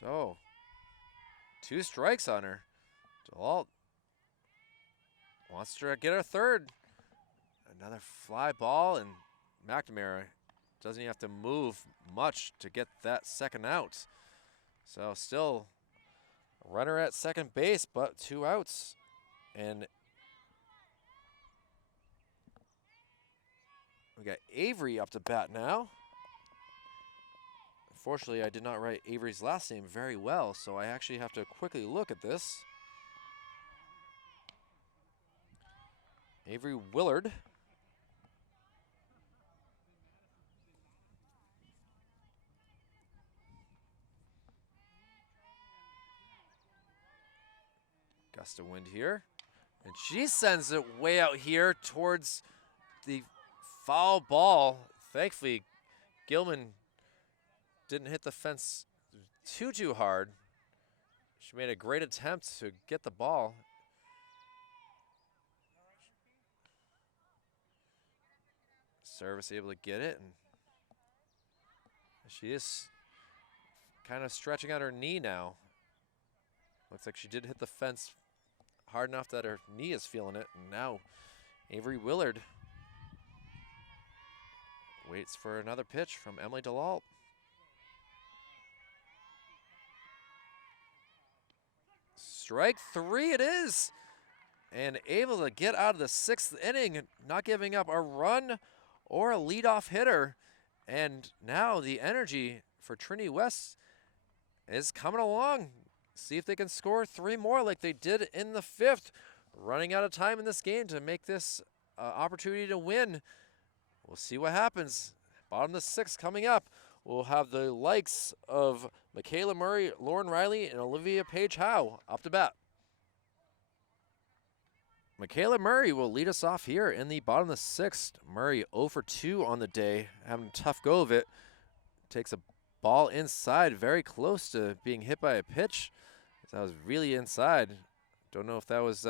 So, 2 strikes on her. DeLalt wants to get her 3rd. Another fly ball, and McNamara doesn't even have to move much to get that 2nd out. So still a runner at second base, but 2 outs. And we got Avery up to bat now. Unfortunately, I did not write Avery's last name very well, so I actually have to quickly look at this. Avery Willard. Gust of wind here. And she sends it way out here towards the foul ball. Thankfully, Gilman didn't hit the fence too hard. She made a great attempt to get the ball. Service able to get it, and she is kind of stretching out her knee now. Looks like she did hit the fence hard enough that her knee is feeling it, and now Avery Willard waits for another pitch from Emily DeLalt. Strike 3 it is, and able to get out of the 6th inning, not giving up a run or a leadoff hitter. And now the energy for Trinity West is coming along. See if they can score 3 more like they did in the 5th. Running out of time in this game to make this opportunity to win. We'll see what happens. Bottom of the 6th coming up. We'll have the likes of Michaela Murray, Lauren Riley, and Olivia Page Howe up to bat. Michaela Murray will lead us off here in the bottom of the 6th. Murray 0 for 2 on the day, having a tough go of it. Takes a ball inside, very close to being hit by a pitch. That was really inside. Don't know if that was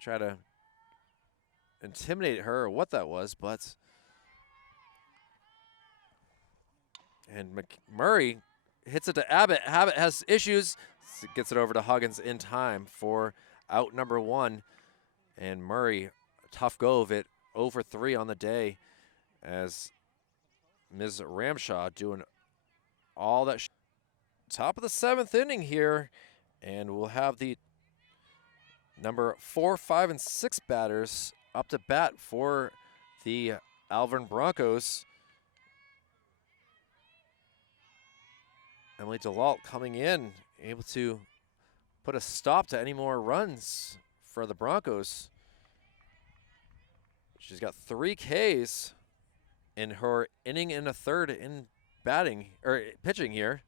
try to intimidate her or what that was, but and Murray hits it to Abbott. Abbott has issues, gets it over to Huggins in time for out number 1. And Murray, tough go of it, 0 for 3 on the day, as Ms. Ramshaw doing all that. Top of the 7th inning here, and we'll have the number 4, 5, and 6 batters up to bat for the Alvirne Broncos. Emily DeLalt coming in, able to put a stop to any more runs for the Broncos. She's got 3 Ks in her inning and a third in pitching here.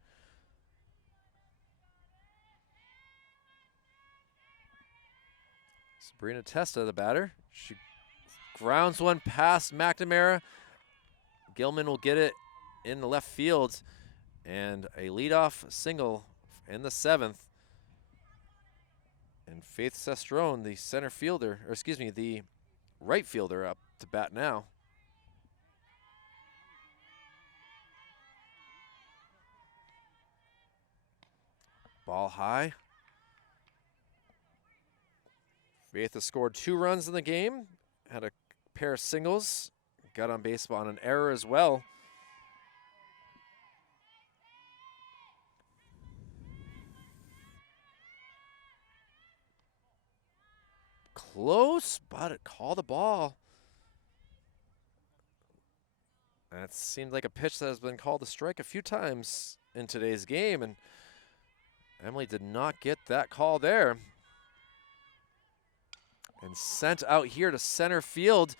Sabrina Testa, the batter. She grounds one past McNamara. Gilman will get it in the left field, and a leadoff single in the 7th. And Faith Sestrone, the center fielder, or excuse me, the right fielder, up to bat now. Ball high. Faith has scored 2 runs in the game, had a pair of singles, got on base on an error as well. Close, but it called the ball. That seemed like a pitch that has been called a strike a few times in today's game, and Emily did not get that call there. And sent out here to center field.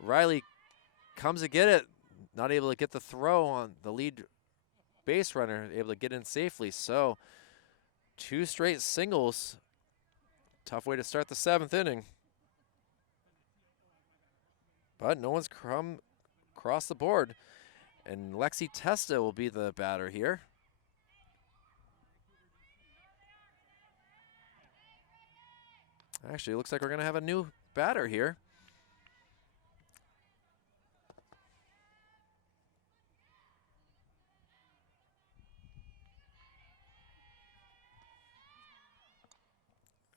Riley comes to get it, not able to get the throw on the lead base runner, able to get in safely. So 2 straight singles. Tough way to start the 7th inning. But no one's come across the board. And Lexi Testa will be the batter here. Actually, it looks like we're going to have a new batter here.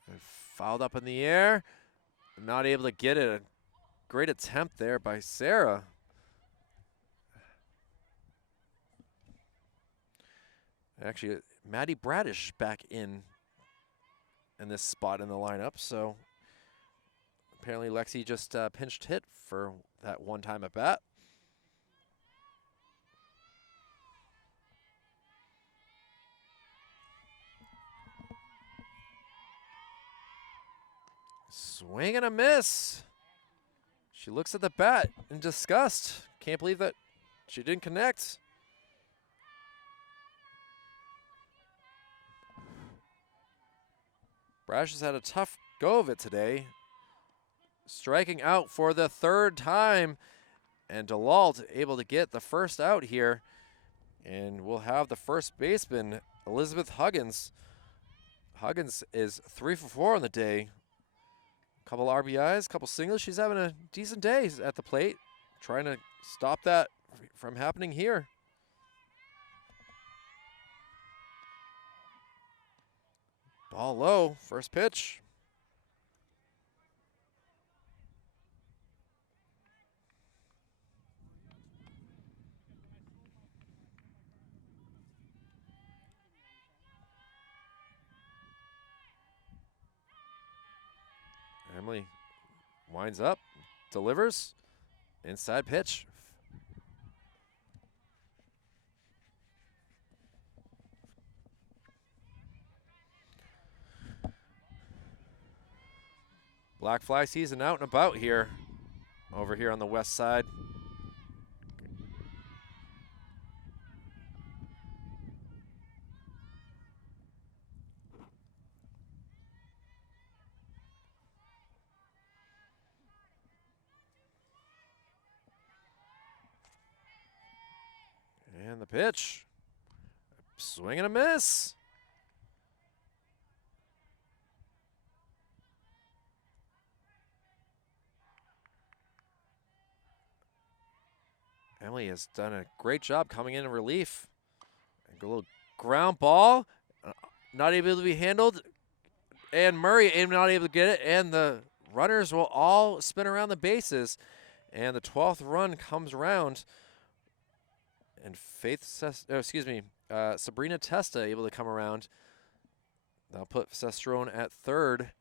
And fouled up in the air. Not able to get it. A great attempt there by Sarah. Actually, Maddie Bradish back in this spot in the lineup, so apparently Lexi just pinched hit for that one time at bat. Swing and a miss. She looks at the bat in disgust. Can't believe that she didn't connect. Brash has had a tough go of it today, striking out for the 3rd time, and DeLalt able to get the first out here, and we'll have the first baseman, Elizabeth Huggins. Huggins is 3 for 4 on the day. Couple RBIs, couple singles. She's having a decent day at the plate, trying to stop that from happening here. Ball low, first pitch. Emily winds up, delivers, inside pitch. Black fly season out and about here, over here on the west side. pitch. Swing and a miss. Emily has done a great job coming in relief. A little ground ball, not able to be handled. And Murray not able to get it, and the runners will all spin around the bases. And the 12th run comes around, and Sabrina Testa able to come around. They'll put Sestrone at third,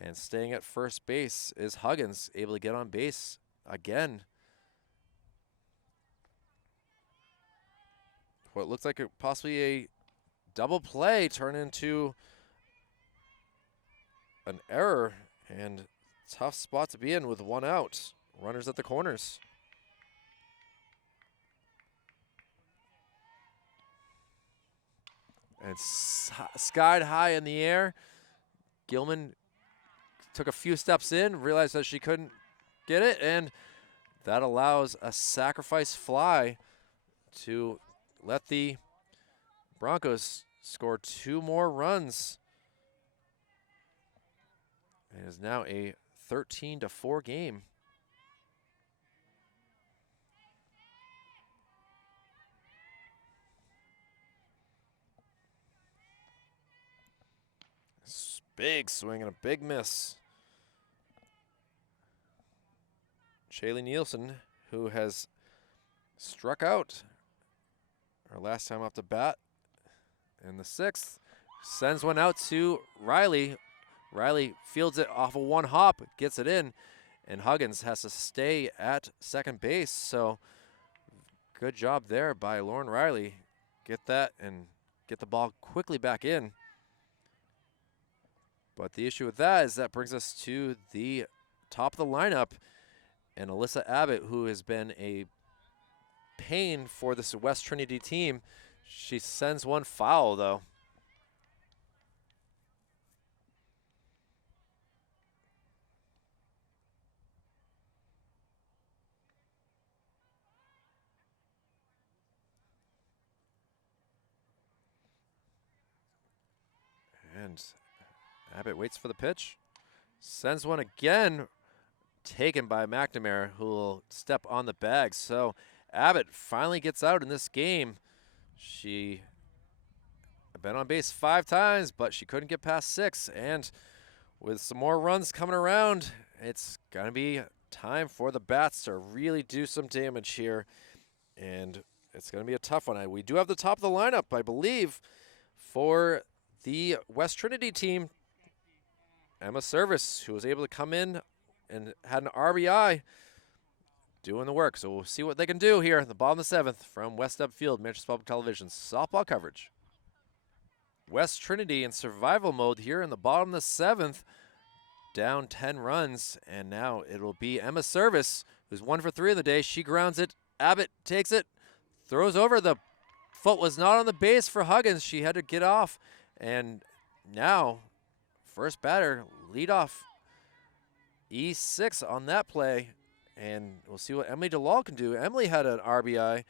and staying at first base is Huggins, able to get on base again. What looks like possibly a double play turn into an error, and tough spot to be in with one out. Runners at the corners. And skied high in the air. Gilman took a few steps in, realized that she couldn't get it, and that allows a sacrifice fly to let the Broncos score 2 more runs. It is now a 13-4 game. Big swing and a big miss. Shaylee Nielsen, who has struck out her last time off the bat in the 6th, sends one out to Riley. Riley fields it off of one hop, gets it in, and Huggins has to stay at second base. So good job there by Lauren Riley. Get that and get the ball quickly back in. But the issue with that is that brings us to the top of the lineup, and Alyssa Abbott, who has been a pain for this West-Trinity team. She sends one foul, though. And Abbott waits for the pitch, sends one again, taken by McNamara, who will step on the bag. So Abbott finally gets out in this game. She had been on base 5 times, but she couldn't get past 6. And with some more runs coming around, it's going to be time for the bats to really do some damage here. And it's going to be a tough one. We do have the top of the lineup, I believe, for the West-Trinity team. Emma Service, who was able to come in and had an RBI, doing the work. So we'll see what they can do here at the bottom of the 7th from West-Trinity Field, Manchester Public Television softball coverage. West-Trinity in survival mode here in the bottom of the 7th, down 10 runs, and now it will be Emma Service, who's 1 for 3 of the day. She grounds it. Abbott takes it, throws over. The foot was not on the base for Huggins. She had to get off, and now first batter, lead off E6 on that play, and we'll see what Emily DeLaw can do. Emily had an RBI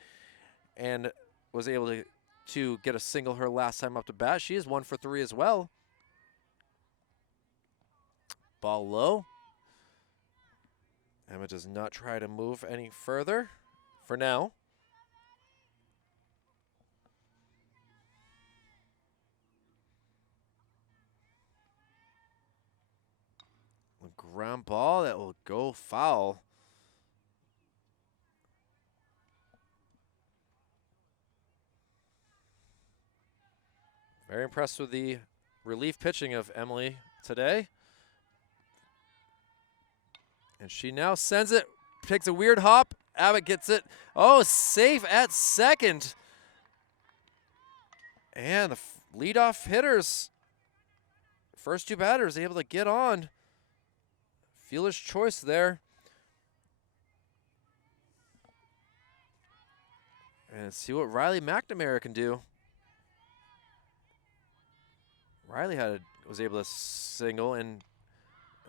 and was able to get a single her last time up to bat. She is 1 for 3 as well. Ball low. Emma does not try to move any further for now. Ground ball that will go foul. Very impressed with the relief pitching of Emily today. And she now sends it, takes a weird hop. Abbott gets it. Oh, safe at second. And the leadoff hitters, first 2 batters, able to get on. Fielder's choice there. And see what Riley McNamara can do. Riley was able to single, and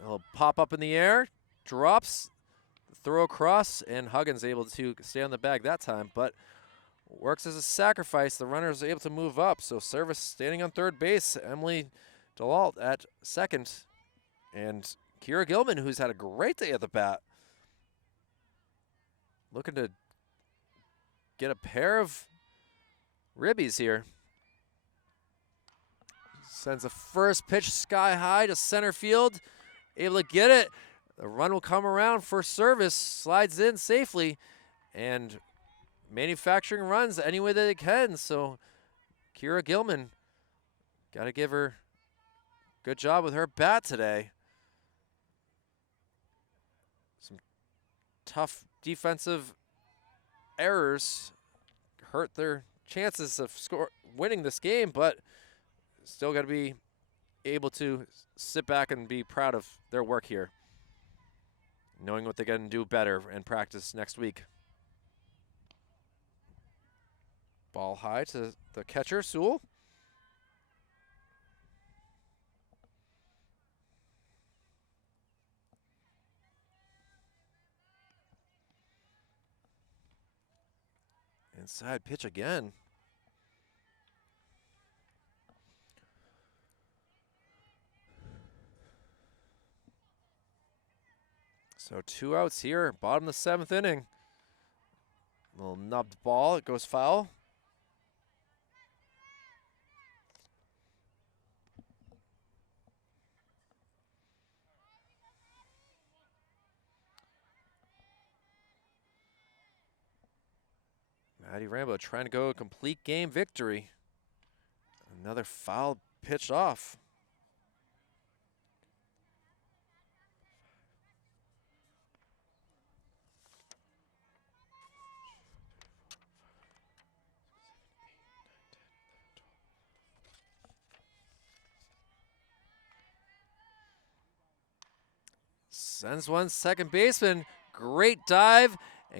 he'll pop up in the air, drops, throw across, and Huggins able to stay on the bag that time. But works as a sacrifice. The runner is able to move up. So service standing on third base. Emily DeLalt at second. And Kira Gilman, who's had a great day at the bat, looking to get a pair of ribbies here. Sends a first pitch sky high to center field. Able to get it. The run will come around for service. Slides in safely. And manufacturing runs any way that they can. So Kira Gilman, got to give her good job with her bat today. Some tough defensive errors hurt their chances of winning this game, but still got to be able to sit back and be proud of their work here, knowing what they're going to do better and practice next week. Ball high to the catcher, Sewell. Inside pitch again. So 2 outs here, bottom of the 7th inning. Little nubbed ball, it goes foul. Maddie Rambo trying to go a complete game victory. Another foul pitch off. Sends one second baseman. Great dive.